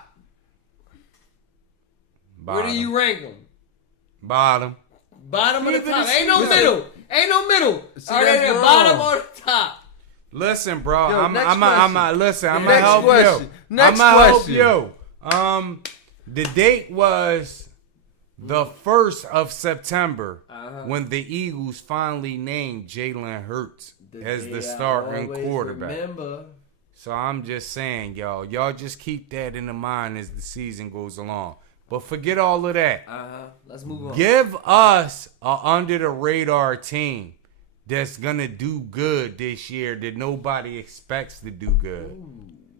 Bottom. Where do you rank them? Bottom. Bottom of the Keep it top. a Ain't no secret. middle. Ain't no middle. See, Are they that's the wrong. bottom or the top? Listen, bro. Yo, I'm next gonna Next help question. you. Next I'm gonna help question. you. The date was the 1st of September when the Eagles finally named Jalen Hurts as the starting quarterback. Remember. So I'm just saying, y'all just keep that in the mind as the season goes along. But forget all of that. Let's move on. Give us a under the radar team that's gonna do good this year that nobody expects to do good.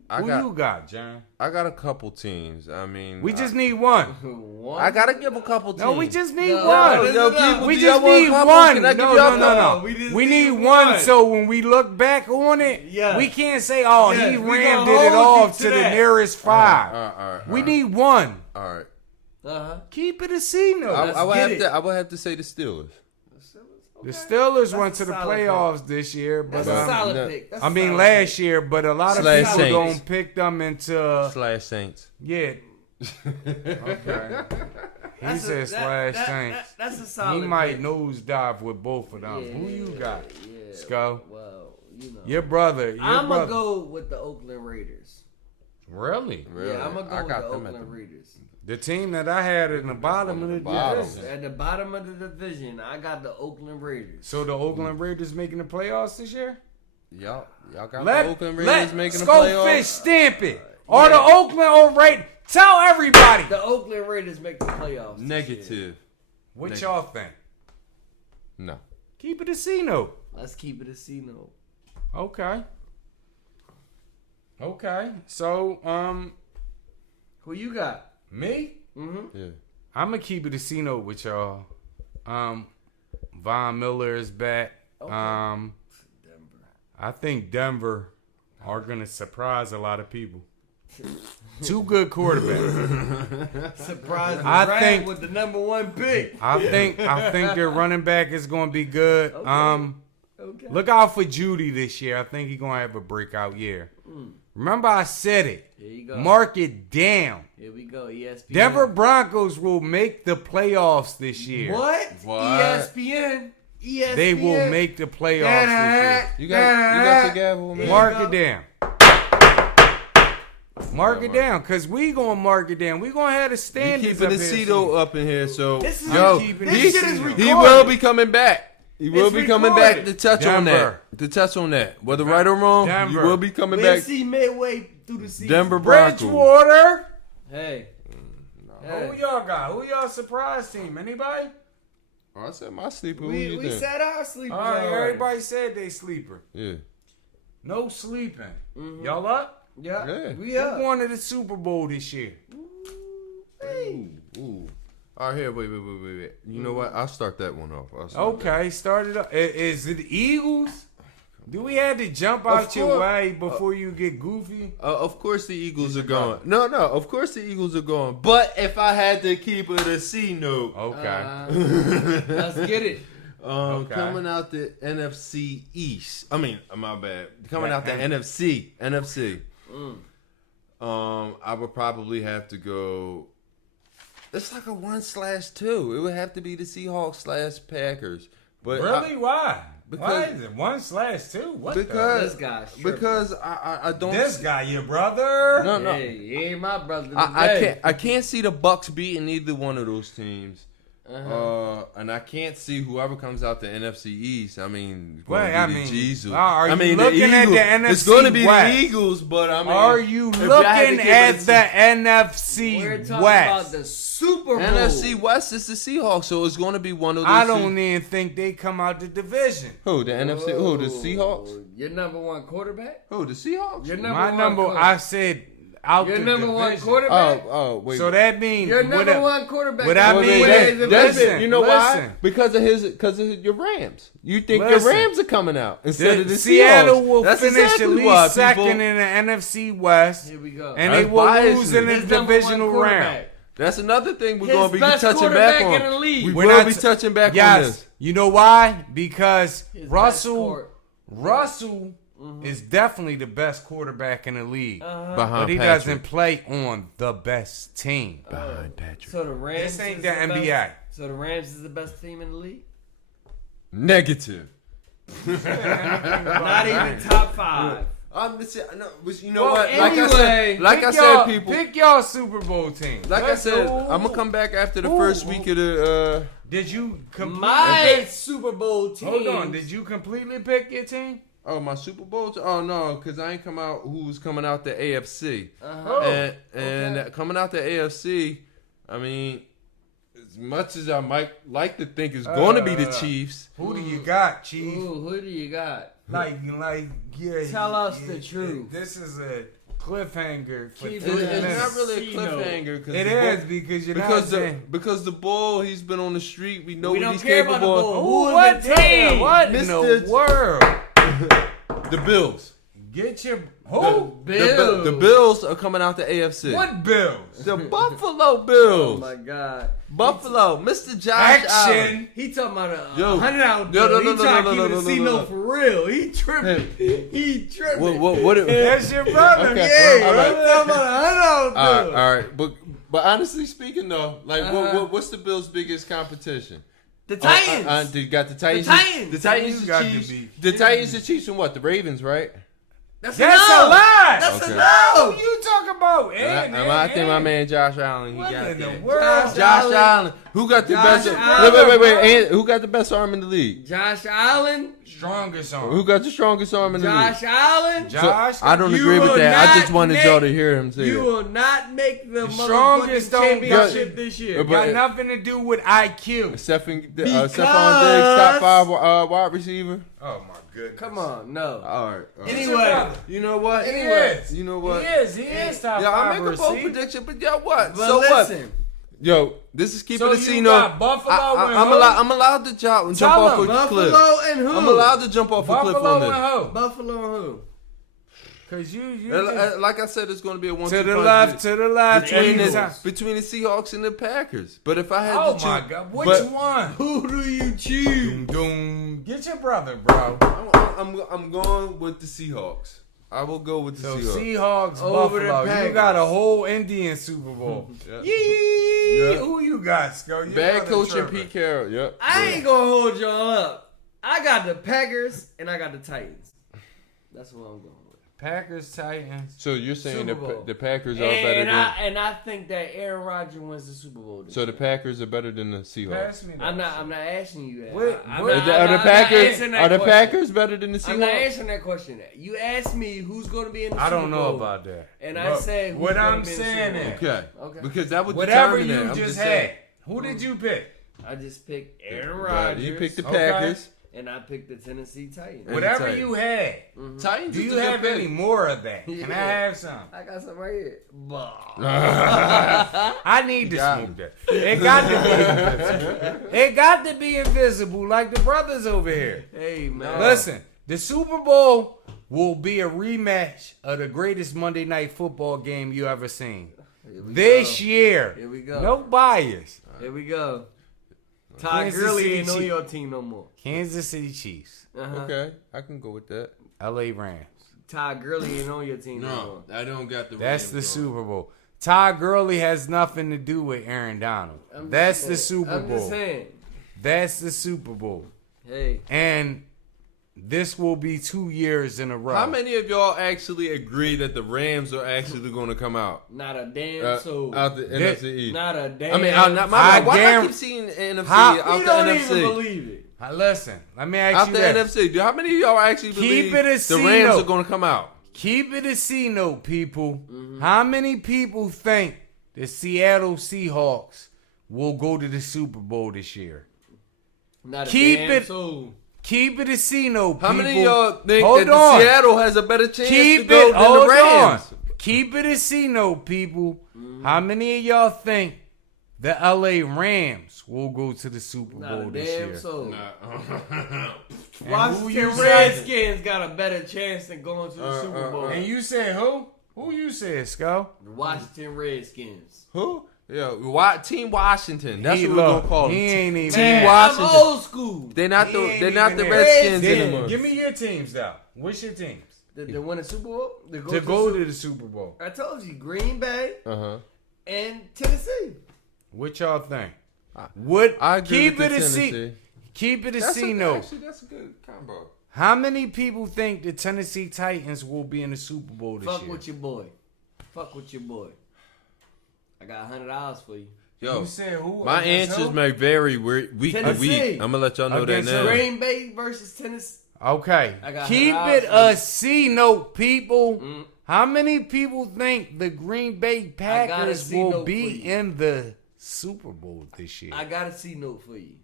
Who you got, John? I got a couple teams. I mean, We just need one. I gotta give a couple teams. No, we just need No, one. no, people, We do just y'all want a need couple? one. Can I give No, y'all no, a no, couple? no. We just We need need one. one. So when we look back on it, Yeah. we can't say, "Oh, Yes, he we rammed gonna it hold off you to to the that. nearest 5." All right. We need one. All right. Keep it a C note. I would get have it. to. I would have to say the Steelers. The Steelers That's went a to the solid playoffs this year, but That's a solid no. pick. That's I a mean solid last pick. year. But a lot of Slash people Saints. don't pick them into Slash Saints. yeah. Okay. He That's said slash Saints. That's a solid He might pick. nosedive with both of them. Who you got? Yeah. Sco? Well, you know. Your brother. I'm going to go with the Oakland Raiders. Really? Yeah, I'm going to I go got with the them at Oakland the- Raiders. The team that I had in the bottom of the bottom. division. At the bottom of the division, I got the Oakland Raiders. So the Oakland Raiders making the playoffs this year? Y'all got Let the Oakland Raiders making the Scofish playoffs. stamp it. Or the Oakland or Raiders. Tell everybody. The Oakland Raiders make the playoffs. this year. Negative. What y'all think? No. Keep it a C note. Let's keep it a C note. Okay. Okay. So, Who you got? me? Mm-hmm. Yeah. I'm gonna keep it a C note with y'all. Von Miller is back. Okay. Denver. I think Denver are gonna surprise a lot of people. Two good quarterbacks. Surprise! I think- with the number 1 pick. I think their running back is gonna be good. Okay. Look out for Judy this year. I think he's gonna have a breakout year. Remember I said it. Here you go. Mark it down. Here we go. ESPN. Denver Broncos will make the playoffs this year. What? ESPN. ESPN. They will make the playoffs this You got the gavel, year. man. Mark it down. Mark it down, cause we gonna mark it down. We gonna have the We standards keeping up the here Cedo soon. up in here, so This is Yo, keeping this this shit shit is is recorded. he will be coming back. He will It's be coming back recorded. to touch on Denver. that. To touch on that. Whether right or wrong, Denver. you will be coming We'll back. see midway through the season. Denver Broncos. Bridgewater. Hey. Who y'all got? Who y'all surprise team? Anybody? Oh, I said my sleeper. Who We you think? said our sleepers. All right, already. everybody said they sleeper. Yeah. No sleeping. Y'all up? Yeah. Yeah. We Who up. going to the Super Bowl this year? Ooh. All right, here. Wait. You know what? I'll start that one off. Okay, start it up. Is it Eagles? Do we have to jump out your course. way before you get goofy? Of course the Eagles are going. No. Of course the Eagles are going. But if I had to keep it a C note, Okay. Let's get it. Okay. coming out the NFC East. I mean, my bad. Coming out the Right. NFC. I would probably have to go. It's like a 1/2. It would have to be the Seahawks/Packers. But Really? Why? Why because- is it 1/2? What? because This guy's tripping. because I don't. this guy, your brother? No. Hey, he ain't my brother today. I can't see the Bucks beating either one of those teams. And I can't see whoever comes out the NFC East. I mean, Jesus. Are you looking at the NFC It's going to be West? the Eagles, but I mean, are you looking at the NFC We're talking West? about the Super Bowl. NFC West is the Seahawks, so it's going to be one of those. I don't even think they come out the division. Who the NFC? Who the Seahawks? Your number one quarterback? Who the Seahawks? Your number My one number, quarterback. I said out Your the number one division. quarterback? Oh, wait. So that means Your number one quarterback. What I Well, mean, listen, you know why? listen. Because of your Rams. You think Listen. your Rams are coming out instead of the Seattle Seahawks. will That's finish exactly at least why, second people. in the NFC West, Here we go. and That's they will biased. lose in the His number one divisional round. quarterback. That's another thing we're His going to be best touching quarterback back on. in the league. We We're will not be t- touching back on Yes, this. you know why? Because His Russell best is definitely the best quarterback in the league, Uh-huh. Behind but he Patrick. doesn't play on the best team. Behind Patrick. So the Rams This ain't is the NBA. Best, so the Rams is the best team in the league? Negative. Not even top 5. You know Well, what? anyway, Like I Pick said, y'all- people. pick y'all Super Bowl team. Like I Let's said, go. I'm gonna come back after the Ooh, first week of the. Did you completely My pick? Super Bowl team. Hold on. Did you completely pick your team? My Super Bowl. Oh no, because I ain't come out. Who's coming out the AFC? Uh-huh. And okay. coming out the AFC, I mean, as much as I might like to think it's going to be the Chiefs. Who do you got, Chief? Ooh, who do you got? Yeah. Tell us the truth. This is a cliffhanger for Chief, 30 It's minutes. not really a Casino. cliffhanger It is because you're not because saying. because the bull he's been on the street. We know We what don't he's care about capable the of. bull. Ooh, Who what is the team? team? What in Mr. the world? The Bills. Get your The Bills. Bills are coming out the AFC. What Bills? The Buffalo Oh Bills. my God. Buffalo. Mr. Josh Allen. Action. He talking about a Yo. $100 No, bill. no, He no, trying no, to no, keep no, the no, casino no, no. for real. He tripping. He tripping. What That's your brother. Okay. Yeah, All right. I'm talking about $100 bill. all right. But honestly speaking though, like Uh-huh. what's the Bills' biggest competition? The Titans. They got the Titans. The Titans. The Titans. You The got to Chiefs. be The Titans. The Chiefs, and what? The Ravens, right? That's That's enough. a lie. That's Okay. What enough. you talking about? I think my man Josh Allen. He What got in the that. world? Josh Allen. Who got the Josh best? Allen. Wait. Who got the best arm in the league? Josh Allen. Strongest arm. Who got the strongest arm in the league? Josh Allen. Josh, I don't you agree with will that. I just not wanted make- y'all to hear him say You it. will not make the strongest motherfucking don't championship got- this year. But- got nothing to do with IQ. Stephon Because- Diggs, top 5 wide receiver. Oh my goodness. Come on, no. All right. Anyway, You know what? He is. You know what? He is top Yeah, I 5 make a bold receiver. prediction, but yo, what? but So listen, what? Yo, this is keeping So the you casino. got Buffalo and who? I'm allowed to jump Tell off him, a cliff. Buffalo and who? I'm allowed to jump off a cliff on Buffalo this. and who? Buffalo and who? Cause you just, Like I said, it's going to be a 1-2 to the punch left, to the left. between anytime. the Seahawks and the Packers. But if I had Oh to choose, my God, which but one? Who do you choose? Doom, doom. Get your brother, bro. I'm going with the Seahawks. I will go with the So Seahawks. Seahawks, Over the Buffalo. You Packers. got a whole Indian Super Bowl. Yeah. Yee! Yeah. Who you got, Sco? You Bad brother coaching, tripping. Pete Carroll. Yep. I ain't gonna hold y'all up. I got the Packers and I got the Titans. That's what I'm going with. Packers, Titans. So you're saying Super Bowl. the Packers are better than I think that Aaron Rodgers wins the Super Bowl. This so the Packers are better than the Seahawks. Pass me that. I'm not asking you that. What- I'm what- not- Are the I'm not Packers answering that are the question. Packers better than the I'm not Seahawks? answering that question. You asked me who's going to be in the I Super don't Bowl. know about that. And I But said who's what gonna I'm be in the saying Super is, Bowl. Okay. Okay. Because that would whatever determine you that. I'm just saying. had, who did you pick? I just picked Aaron Right, Rodgers. you picked the Okay. Packers. and I picked the Tennessee Titans. And Whatever Titans. you had. Titans. Do is you a good have pick. any more of that? Can I Yeah. have some? I got some right here. I need to Got smoke that. It got to be invisible. It got to be invisible like the brothers over here. Hey man, Listen, the Super Bowl will be a rematch of the greatest Monday Night Football game you ever seen. This year. Here we go. No bias. Here we go. Todd Kansas Gurley City ain't on Chiefs. your team no more. Kansas City Chiefs. Uh-huh. Okay, I can go with that. LA Rams. Todd Gurley ain't on your team no No, more. I don't got the. That's Rams the on. Super Bowl. Todd Gurley has nothing to do with Aaron Donald. That's the Super I'm just Bowl. saying. That's the Super Bowl. Hey, And this will be 2 years in a row. How many of y'all actually agree that the Rams are actually going to come out? Not a damn soul. Out the NFC East. Not a damn. I mean, why do I keep seeing NFC out You the don't NFC? even believe it. Listen, let me ask Out you the this. NFC. How many of y'all actually believe Keep it a the C Rams note. are going to come out? Keep it a C note, people. How many people think the Seattle Seahawks will go to the Super Bowl this year? Not a Keep damn it- soul. Keep it a C note, people. How many of y'all think Hold that on. Seattle has a better chance Keep to go it. than Hold the Rams? on. Keep it a C note, people. How many of y'all think the LA Rams will go to the Super Not Bowl a this damn year? soul. And who Washington you Redskins got a better chance than going to the Super Bowl. And you said who? Who you said, Sco? The Washington Redskins. Who? Yeah, Team Washington. That's He what we're look, gonna call he them. ain't even. Team Man, Washington. I'm old school. They're not He the ain't they're not even the there. Redskins Redskins. anymore. Give me your teams, though. What's your teams? To win a Super Bowl? To the go Super- to the Super Bowl. I told you, Green Bay Uh-huh. and Tennessee. What y'all think? What? I agree Keep with it the a C. Tennessee. Keep it a That's C note. Actually, that's a good combo. How many people think the Tennessee Titans will be in the Super Bowl this Fuck year? with your boy. Fuck with your boy. I got $100 for you. Yo, You said who? my Against answers who? may vary week to Tennessee. week. I'm gonna let y'all know that Against now. Green Bay versus Tennessee. Okay. I got Keep $100 it for a you. C note, people. How many people think the Green Bay got a Packers C will note for be you. in the Super Bowl this year? I got a C note for you.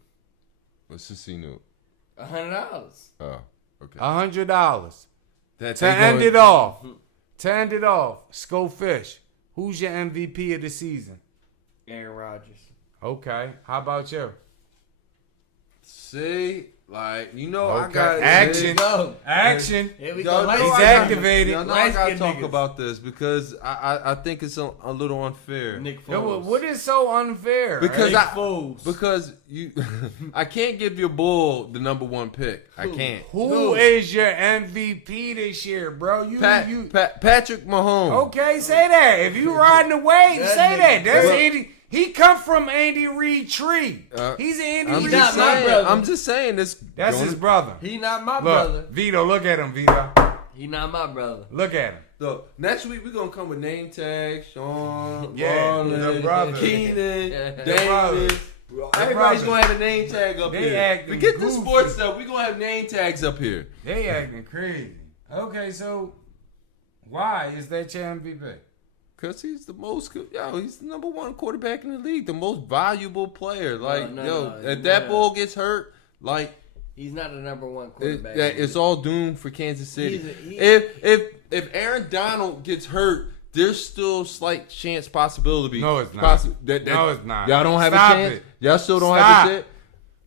What's the C note? $100. Oh, okay. $100 That to they end going- it off. To end it off, Schofish, who's your MVP of the season? Aaron Rodgers. Okay. How about you? See, like I Okay. got Action. Go. Action. Here we Y'all go. know He's I Light gotta- activated. Y'all know I gotta Light-skinned talk niggas. about this because I think it's a little unfair. Nick Yo, Foles. what is so unfair? Because Nick I Foles. because you I can't give your bull the number one pick. I can't. Who is your MVP this year, bro? Patrick Mahomes. Okay, say that. If you riding the wave, That say that. nigga- That's Well- Andy. He come from Andy Reid tree. He's an Andy I'm Reid just not my saying. brother. I'm just saying this. That's his brother. He not my Look, brother. Vito, look at him, Vito. He not my brother. Look at him. So next week we're gonna come with name tags, Sean, Yeah, Marlon, the brother. Keenan, The David. Everybody's brother. gonna have a name tag up They here. acting Forget the goofy. sports stuff. We're gonna have name tags up here. They acting crazy. Okay, so why is that your MVP? Cause he's the most, he's the number one quarterback in the league, the most valuable player. Like, no, if that bull gets hurt, like, He's not the number one quarterback. it's all doomed for Kansas City. He's If Aaron Donald gets hurt, there's still slight chance possibility. No, it's not. No, it's not. Y'all don't have Stop a chance. it. Y'all still don't Stop. have a chance.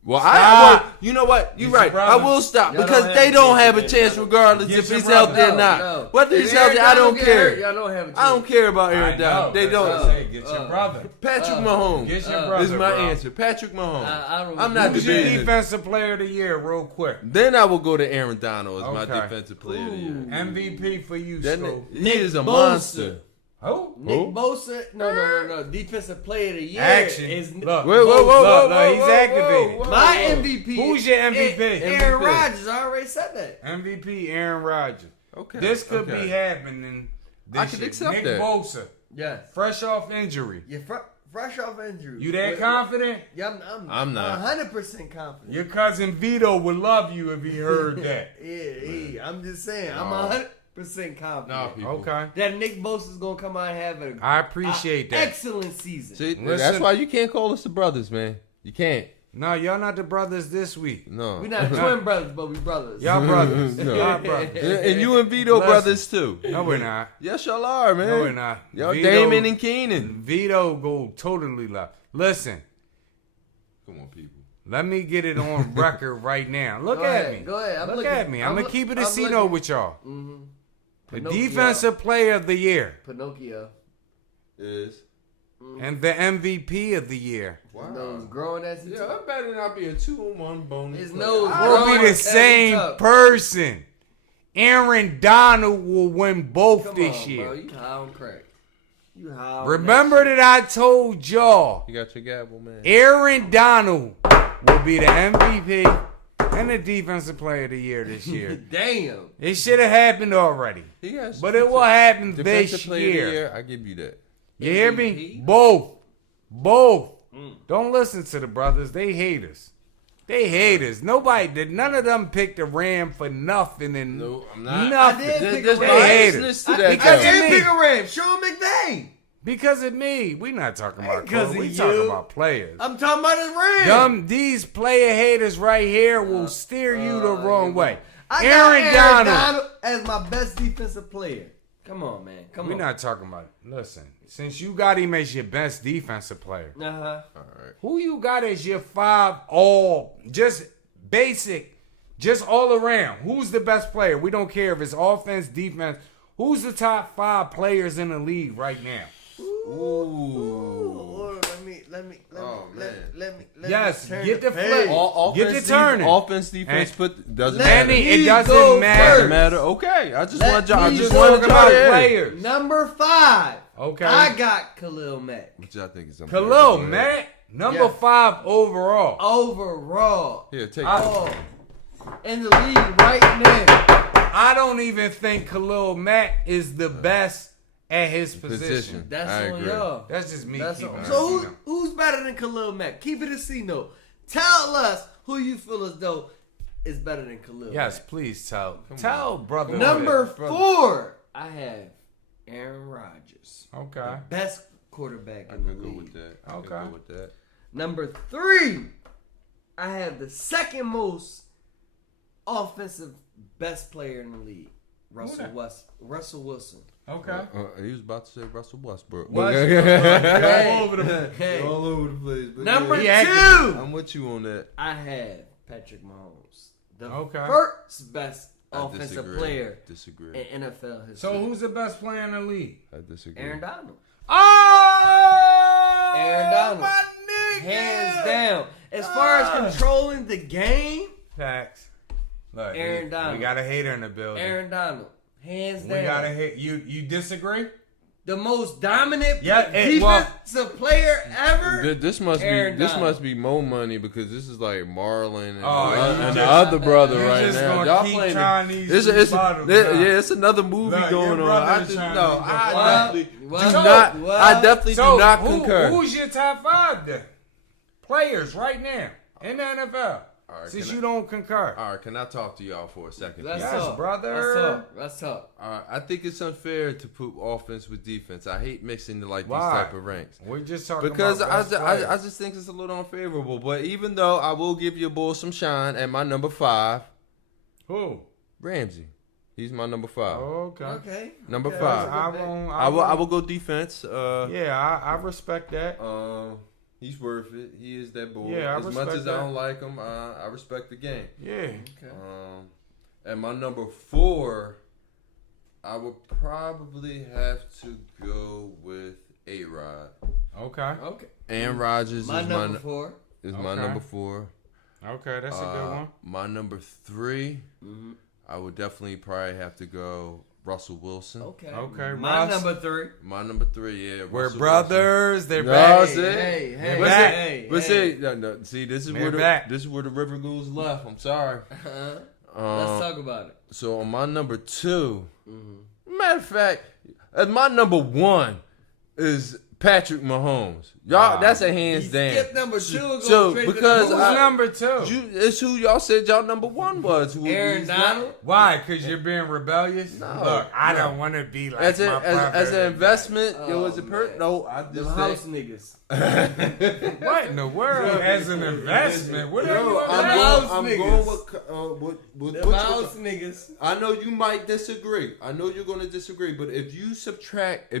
Well, Stop. you know what? You're Get your right. I brother. will stop Y'all because don't they have a don't chance have a against chance Donald. regardless Get if your he's brother. healthy or No, not. no. Whether he's If Aaron healthy, I Donald don't get care. hurt, y'all don't have a I don't chance. care about I Aaron know, Donald. They that's what I don't. say. Get your brother. Patrick Mahomes Get your brother. is my bro. answer. Patrick Mahomes. I don't I'm not Who's your debating. defensive player of the year, real quick? Then I will go to Aaron Donald as my Okay. defensive player of the year. MVP for you, That Scoop. he is a Bosa. monster. Who? Nick Bosa. No. Defensive player of the year Action. is Look, Wait, whoa, whoa, whoa, look, he's whoa, activated. whoa, whoa. my MVP. Who's your MVP? Aaron MVP. Rodgers. I already said that. MVP Aaron Rodgers. Okay. This could okay. be happening this I could year. accept Nick that. Bosa, Yes. fresh off injury. You're fresh off injury. You that confident? Yeah, I'm not. 100% confident. Your cousin Vito would love you if he heard that. Yeah. I'm just saying. I'm No. 100% confident. Nah, people. Okay. That Nick Bosa's gonna come out and have I appreciate that. excellent season. See, Listen. that's why you can't call us the brothers, man. You can't. No, y'all not the brothers this week. No. We're not twin brothers, but we brothers. Y'all brothers. No. Y'all brothers. And you and Vito Listen. brothers too. No, we're not. Yes, y'all are, man. No, we're not. Y'all Vito- Damon and Keenan. Vito go totally left. Listen, Come on, people. let me get it on record right now. Look Go at ahead, me. go ahead. I'm Look looking. at me. I'm going to keep it a C-note looking. with y'all. Mm-hmm. The Pinocchio. defensive player of the year Pinocchio. Is. and the MVP of the year Wow. Nose growing as Yeah, that better not be a 2-1 bonus. His player. nose I will don't be growing. the Every same time. person. Aaron Donald will win both Come this on, year. bro. You high on crack. You high on Remember that I told y'all You got your gavel, man. Aaron Donald will be the MVP and the defensive player of the year this year. Damn. It should have happened already. He has But it will happen defensive this player of the year. year. I give you that. You hear me? MVP? Both. Don't listen to the brothers. They haters. None of them picked a Ram for nothing and No, I'm not. nothing. I did pick There's a Ram. biasness to that. Because though. of I me. did pick a Ram. Sean McVay. Because of me. We not talking about Because coach. of We you. talking about players. I'm talking about his Ram. These player haters right here will steer you the wrong way. I got Aaron Aaron Donald. Donald as my best defensive player. Come on, man. Come We're on. not talking about. Listen, since you got him as your best defensive player, Uh-huh. who you got as your 5 all just basic, just all around? Who's the best player? We don't care if it's offense, defense. Who's the top 5 players in the league right now? Ooh. Let me Yes, turn get the page. flip. Get the turning. Offense, defense, doesn't Let matter. me it doesn't go matter. Doesn't first. matter. Okay, I just Let want y'all. I me just go wanted Talking y'all about to hear. players. Number 5. Okay. I got Khalil Mack. What y'all think is something? Khalil Mack, number Yeah. 5 overall. Overall. Here, take Oh. In the league right now. I don't even think Khalil Mack is the best at his position. That's I on agree. y'all. That's just me. That's keeping on. it So you know. who's better than Khalil Mack? Keep it a C note. Tell us who you feel as though is better than Khalil Yes, Mack. please tell brother. Number 4, I have Aaron Rodgers. Okay. Best quarterback I in the can go league. with that. I Okay. can go with that. Number 3, I have the second most offensive best player in the league, Russell Wilson. Okay. He was about to say Russell Westbrook. Hey, All over the hey. All over the place. But Number Yeah. 2, I'm with you on that. I have Patrick Mahomes, the Okay. first best I offensive disagree. player Disagree. in NFL history. So who's the best player in the league? I disagree. Aaron Donald, Oh, Aaron Donald. my nigga. hands down. As far as controlling the game, Facts. Look, Aaron Donald. We got a hater in the building. Aaron Donald, hands we down. got a hit. You disagree? The most dominant Yeah, defensive player ever. This must Aaron be Donald. more money because this is like Marlon and, Oh, and you the just- other brother you right just now. gonna Y'all keep playing trying the- these it's, bottles, yeah, nah. it's another movie Look, going your on. brother I is just trying no. to I make definitely Well, do not. well, I definitely do not concur. Who's your top 5 then? Players right now in the NFL. All right, Since can you don't concur. All right, can I talk to y'all for a second? Let's Yes, talk, brother. Let's talk. All right, I think it's unfair to put offense with defense. I hate mixing these Why? type of ranks. We're just talking Because about best players. I just think it's a little unfavorable. But even though I will give your boy some shine at my number 5, Who? Ramsey. He's my number 5. Okay. Okay. Number Okay. 5. I I will go defense. Yeah, I respect that. He's worth it. He is that boy. Yeah, I as much respect as that. I don't like him, I respect the game. Yeah. Okay. And my number 4, I would probably have to go with A-Rod. Okay. Okay. Aaron Rodgers My is number 4. my Okay. number 4. Okay, that's a good one. My number 3, Mm-hmm. I would definitely probably have to go Russell Wilson. Okay. Okay, My Ross. number 3. My number 3, yeah. We're Russell brothers. They're No, back. see? Hey, They're But back. hey, But hey. see, this is They're where back. this is where the river goes left. I'm sorry. Let's talk about it. So on my number 2, Mm-hmm. matter of fact, my number 1 is Patrick Mahomes. Y'all, Wow. that's a hands down. Skip number 2 and go So, straight because to Who's the I- number 2? It's who y'all said y'all number 1 was. Who Aaron he's not. Donald. Why? Because you're being rebellious? No, Look, I no. don't want to be like As my brother. an investment, it was a Oh, per. man. No, I The just house said. niggas. What in the world? As an investment? What are you Yo, about? I'm niggas. going with The house niggas. I know you might disagree. I know you're going to disagree, but if you subtract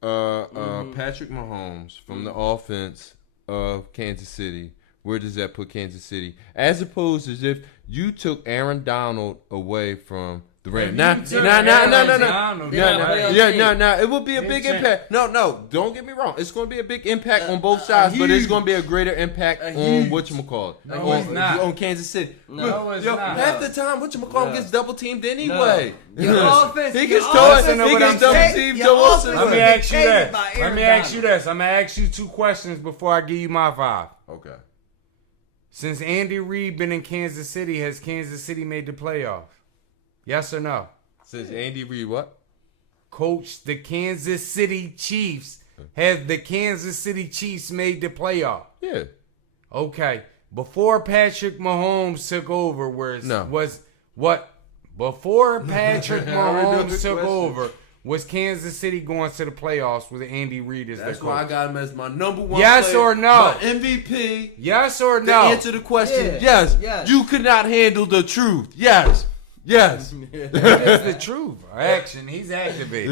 Patrick Mahomes from the offense of Kansas City, where does that put Kansas City? As opposed to if you took Aaron Donald away from the Rams. Now, it will be a big impact. No, don't get me wrong. It's going to be a big impact on both sides, but it's going to be a greater impact on whatchamacallit. No, it's not. On Kansas City. No, it's Yo, not. half the time, whatchamacallit gets double teamed anyway. Your offense. He your gets offense- told. He what gets I'm double saying. teamed. Your So what's offense- Let me ask you dictated this. by Let Aaron me ask you Donald. this. I'm going to ask you 2 questions before I give you my 5. Okay. Since Andy Reid been in Kansas City, has Kansas City made the playoffs? Yes or no? Since Andy Reid, what? Coach the Kansas City Chiefs. Have the Kansas City Chiefs made the playoff? Yeah. Okay. Before Patrick Mahomes took over, before Patrick Mahomes took over, was Kansas City going to the playoffs with Andy Reid as the coach? That's why I got him as my number one. Yes player, or no? My MVP. Yes or To no? answer the question, Yeah. yes. Yes. You could not handle the truth. Yes. Yes. What is the truth? Action. He's activated.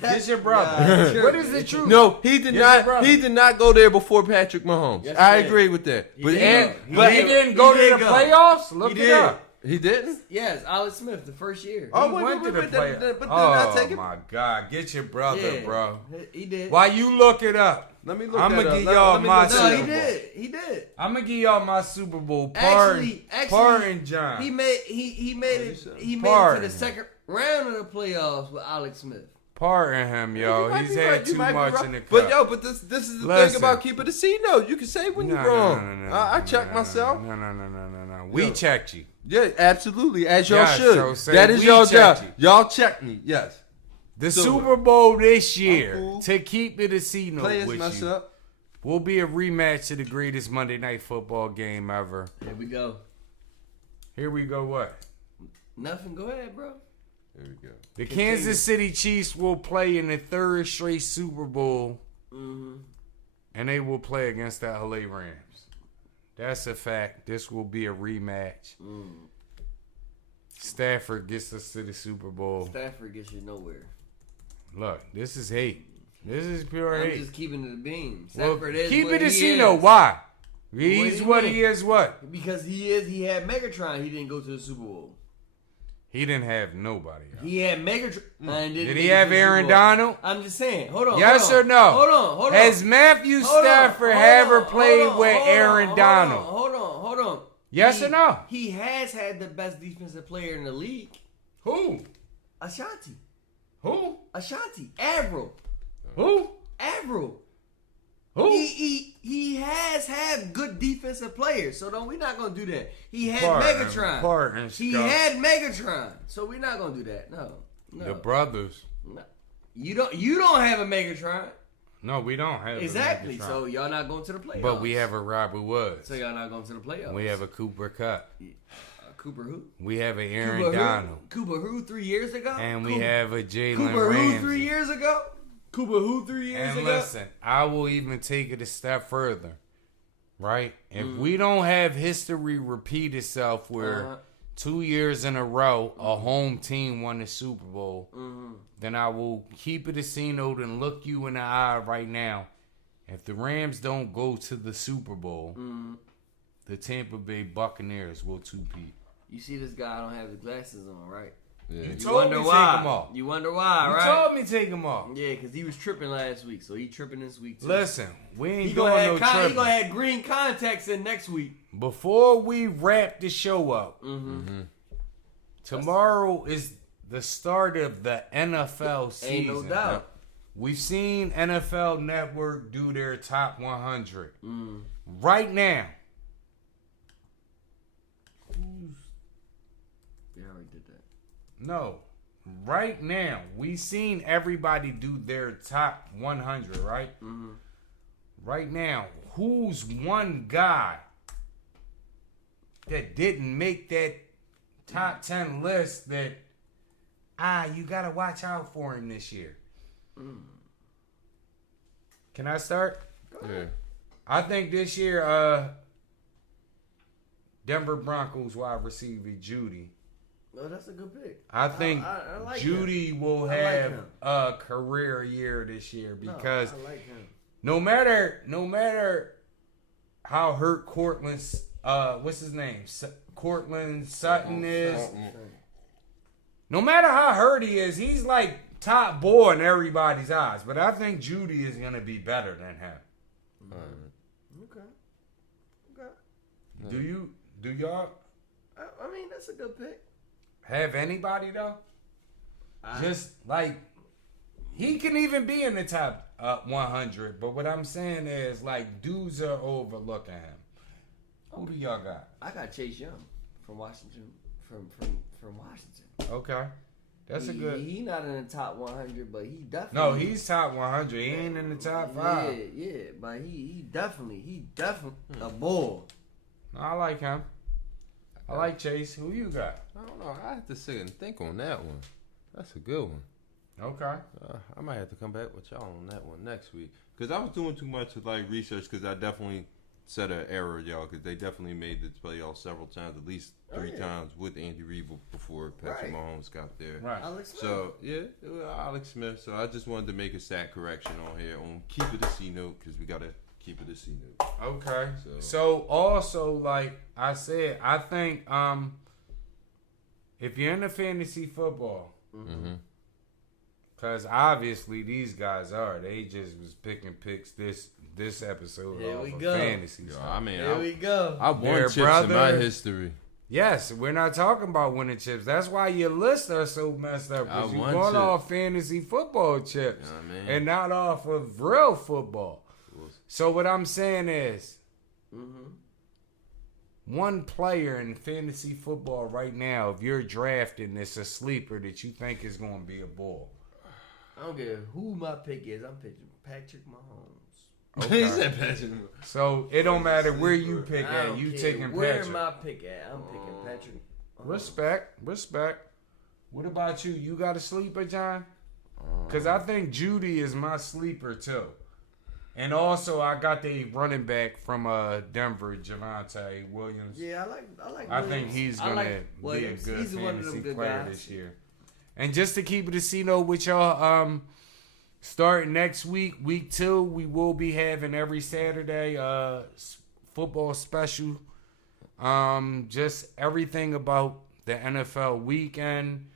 Yeah. It's your brother. Nah, What is the truth? No, he did Yes, not. brother. He did not go there before Patrick Mahomes. Yes, I he did. agree with that. But did. He but didn't go he to did the go. playoffs? Look He it did. up. he didn't. Yes, Alex Smith, the first year. Oh, He wait, went wait, to the wait, playoffs. but did I take Oh, him? my God. Get your brother, Yeah. bro. He did. While you look it up, Let me look. I'ma that up. give Let- y'all let me my look that No, up. he Super Bowl. did. He did. I'm going to give y'all my Super Bowl. Actually, Pardon John. He made it. He made it to Pardon. the second round of the playoffs with Alex Smith. Pardon him, yo. You might He's be had right, you too might be much right. in the cup. But yo, this is the Listen. thing about keeping the C note. You can say when you're wrong. I checked myself. No. We Yo. checked you. Yeah, absolutely. As y'all Yes, should. so say That is we your checked job. you. Y'all check me. Yes. The So- Super Bowl this year, cool. to keep it a C note Players with mess you, up. will be a rematch of the greatest Monday Night Football game ever. Here we go. Here we go, what? Nothing. Go ahead, bro. There we go. The Continue. Kansas City Chiefs will play in the third straight Super Bowl, Mm-hmm. and they will play against the LA Rams. That's a fact. This will be a rematch. Stafford gets us to the Super Bowl. Stafford gets you nowhere. Look, this is hate. This is pure I'm hate. just keeping it a beam. Well, Stafford is keep what it a he C is. note. Why? do He's you what mean? he is. What? Because he is. He had Megatron. He didn't go to the Super Bowl. He didn't have nobody. He had Megatron. And Did didn't he make it have to the Aaron Super Bowl. Donald? I'm just saying. Hold on. Yes hold on. or no? Hold on. Has Matthew Stafford ever played with Aaron Donald? Hold on. Yes or no? He has had the best defensive player in the league. Who? Ashanti. Who? Avril. Who? Avril. Who? He has had good defensive players, so we're not gonna do that. He had Pardon, Megatron. pardon, He Scott. had Megatron, so we're not gonna do that. No. The brothers. No. You don't have a Megatron. No, we don't have a Exactly. Megatron. So y'all not going to the playoffs. But we have a Robert Woods. So y'all not going to the playoffs. We have a Cooper Cup. Cooper who? We have a Aaron Cooper Donald. Who? Cooper who 3 years ago? And we have a Jalen Cooper Ramsey. who 3 years ago? Cooper who 3 years And ago? listen, I will even take it a step further. Right? If we don't have history repeat itself where 2 years in a row a home team won the Super Bowl, then I will keep it a C note and look you in the eye right now. If the Rams don't go to the Super Bowl, the Tampa Bay Buccaneers will two-peat. You see this guy don't have his glasses on, right? Yeah. You You told wonder me to why. take them off. You wonder why, You right? told me to take them off. Yeah, because he was tripping last week, so he tripping this week too. Listen, we ain't he doing gonna no have he tripping. gonna have green contacts in next week. Before we wrap the show up, tomorrow is the start of the NFL season. Ain't no doubt. We've seen NFL Network do their top 100. Right now, They already did that. no, right now, we've seen everybody do their top 100, right? Right now, who's one guy that didn't make that top 10 list that, you got to watch out for him this year? Can I start? Yeah. I think this year, Denver Broncos wide receiver Judy. Oh, that's a good pick. I think I like Judy will I like have him. a career year this year because I like him. no matter how hurt Cortland's what's his name? Cortland Sutton is. No matter how hurt he is, he's like top boy in everybody's eyes. But I think Judy is gonna be better than him. Okay. Do y'all I mean, that's a good pick. have anybody though? Just like he can even be in the top 100. But what I'm saying is like dudes are overlooking him. Who do y'all got? I got Chase Young from Washington. From Washington. Okay. That's a good. He not in the top 100, but he definitely. No, he's top 100. He ain't in the top 5. Yeah, but he definitely a bull. I like him. I like Chase. Who you got? I don't know. I have to sit and think on that one. That's a good one. Okay. I might have to come back with y'all on that one next week. Because I was doing too much with research because I definitely set an error, y'all, because they definitely made the playoffs several times, at least 3 times with Andy Reid before Patrick Mahomes got there. Right. Alex Smith. So, yeah, it was Alex Smith. So I just wanted to make a stat correction on here on Keep It a C Note because we got to keep it a C Note. Okay. So also, like I said, I think if you're into fantasy football, because obviously these guys they just was picking picks this episode Here off we of go. fantasy. Yo, So. I mean, Here we go. I won Their chips in brother- my history. Yes, we're not talking about winning chips. That's why your lists are so messed up. Because I you're won going chips. off fantasy football chips You know what I mean? and not off of real football. So what I'm saying is, one player in fantasy football right now, if you're drafting, it's a sleeper that you think is going to be a bull. I don't care who my pick is. I'm picking Patrick Mahomes. Okay. He said Patrick. So it don't matter where you pick I at. don't You care taking where Patrick. my pick at. I'm picking Patrick. Respect. What about you? You got a sleeper, John? Because I think Judy is my sleeper too. And also, I got the running back from Denver, Javonte Williams. Yeah, I like. I Williams. think he's I going like to be a Williams. good He's one of them fantasy good player guys. this year. And just to keep it a C-note with y'all, starting next week, week 2, we will be having every Saturday football special. Just everything about the NFL weekend,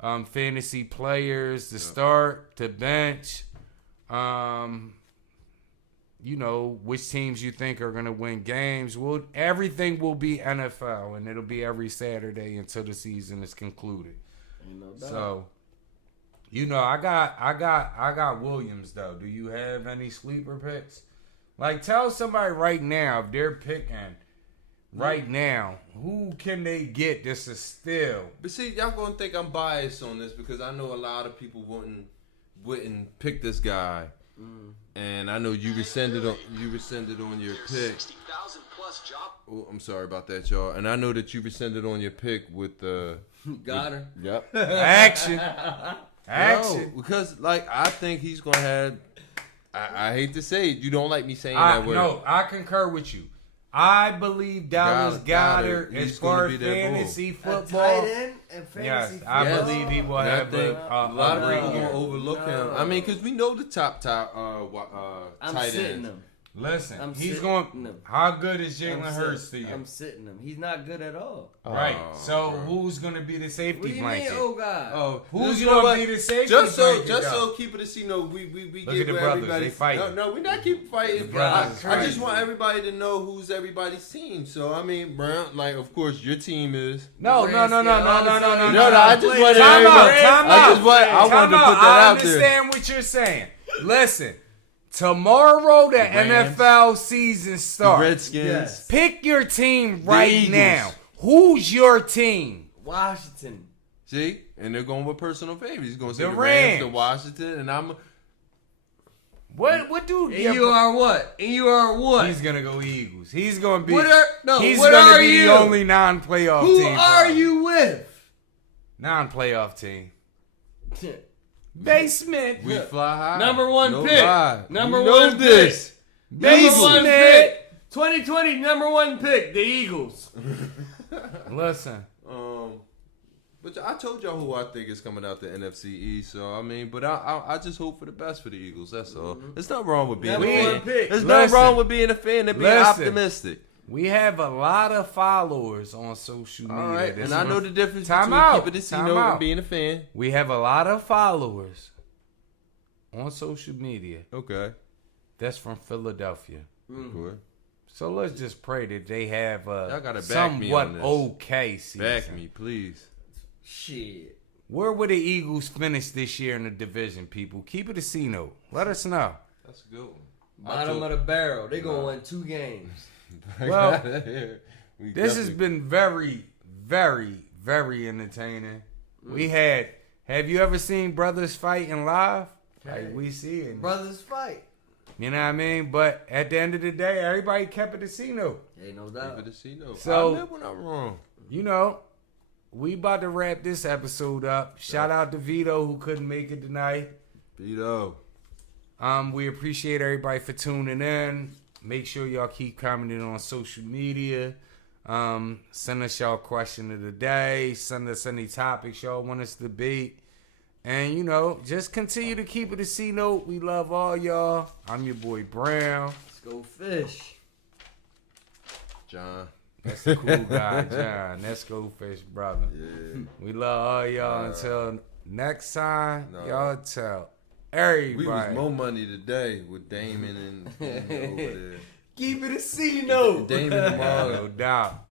fantasy players, the start, to bench, which teams you think are going to win games. Everything will be NFL, and it'll be every Saturday until the season is concluded. Ain't no doubt. So, I got Williams though. Do you have any sleeper picks? Like, tell somebody right now if they're picking right now, who can they get this is still? But see, y'all gonna think I'm biased on this because I know a lot of people wouldn't pick this guy, and I know you rescinded on your pick. Oh, I'm sorry about that, y'all. And I know that you rescinded on your pick with Got her. Yep. Action. No, because I think he's gonna have. I hate to say it, you don't like me saying that word. No, I concur with you. I believe Dallas Goedert, he's as far gonna as be that bull. fantasy A football. tight end and fantasy Yes, football. I believe he will And I have think a lot of great people year. gonna overlook him. I mean, because we know the top I'm tight sitting ends. him. Listen, I'm he's sitting going. him. How good is I'm Jalen sit- Hurts to you? I'm sitting him. He's not good at all. Right. Oh, So bro. who's going to be the What safety do you blanket? mean, oh God? Oh, Who's you know going what? to be the safety Just blanket? so though? keep it a C note, we Look get at the where brothers, everybody they fighting. No, we not keep fighting. The brothers I is just want everybody to know who's everybody's team. So I mean, Brown, of course your team is. No. I just wanted Time out. everybody. Time I out. just want. I wanted to put that I out there. understand what you're saying. Listen, tomorrow the Rams. NFL season The starts. Redskins. Yes. Pick your team right Eagles. now. Who's your team? Washington. See, and they're going with personal favorites. He's going to say The the Rams, the Rams. Washington, and I'm. What do And you are what? And you are what? He's gonna go Eagles. He's gonna be. What are- he's what gonna are be you? the only non-playoff Who team. are you with? Non-playoff team. Basement. We fly high. Number one no pick. Lie. Number You know one this. Number one Basement. pick. 2020 number one pick. The Eagles. Listen. But I told y'all who I think is coming out the NFC East. So I mean, but I just hope for the best for the Eagles. That's all. There's nothing wrong with being Number a fan. one pick. There's Listen. nothing wrong with being a fan and being Listen. optimistic. We have a lot of followers on social media. All right, This and I is know what- the difference Time between out. keeping the C Time note out. and being a fan. We have a lot of followers on social media. Okay. That's from Philadelphia. Good. So let's just pray that they have Y'all a gotta back me somewhat on this. okay season. Back me, please. Shit. Where will the Eagles finish this year in the division, people? Keep it a C note. Let us know. That's a good one. Bottom of the barrel. They gonna win 2 games. Well, We this has definitely- been very, very, very entertaining. We had. Have you ever seen brothers fighting live? Like we see it. Brothers fight. You know what I mean? But at the end of the day, everybody kept it a C-note. Ain't no Keep doubt. it a C-note. So- I admit when I'm wrong. You know, we about to wrap this episode up. Shout out to Vito who couldn't make it tonight. Vito. We appreciate everybody for tuning in. Make sure y'all keep commenting on social media. Send us y'all question of the day. Send us any topics y'all want us to debate. And, you know, just continue to keep it a C-note. We love all y'all. I'm your boy Brown. Let's go fish. John. That's the cool guy, John. Let's go fish, brother. Yeah. We love all y'all. Until next time, No. y'all tell We everybody. was more money today with Damon and over there. Keep it a C note. Damon and Marlon. No doubt.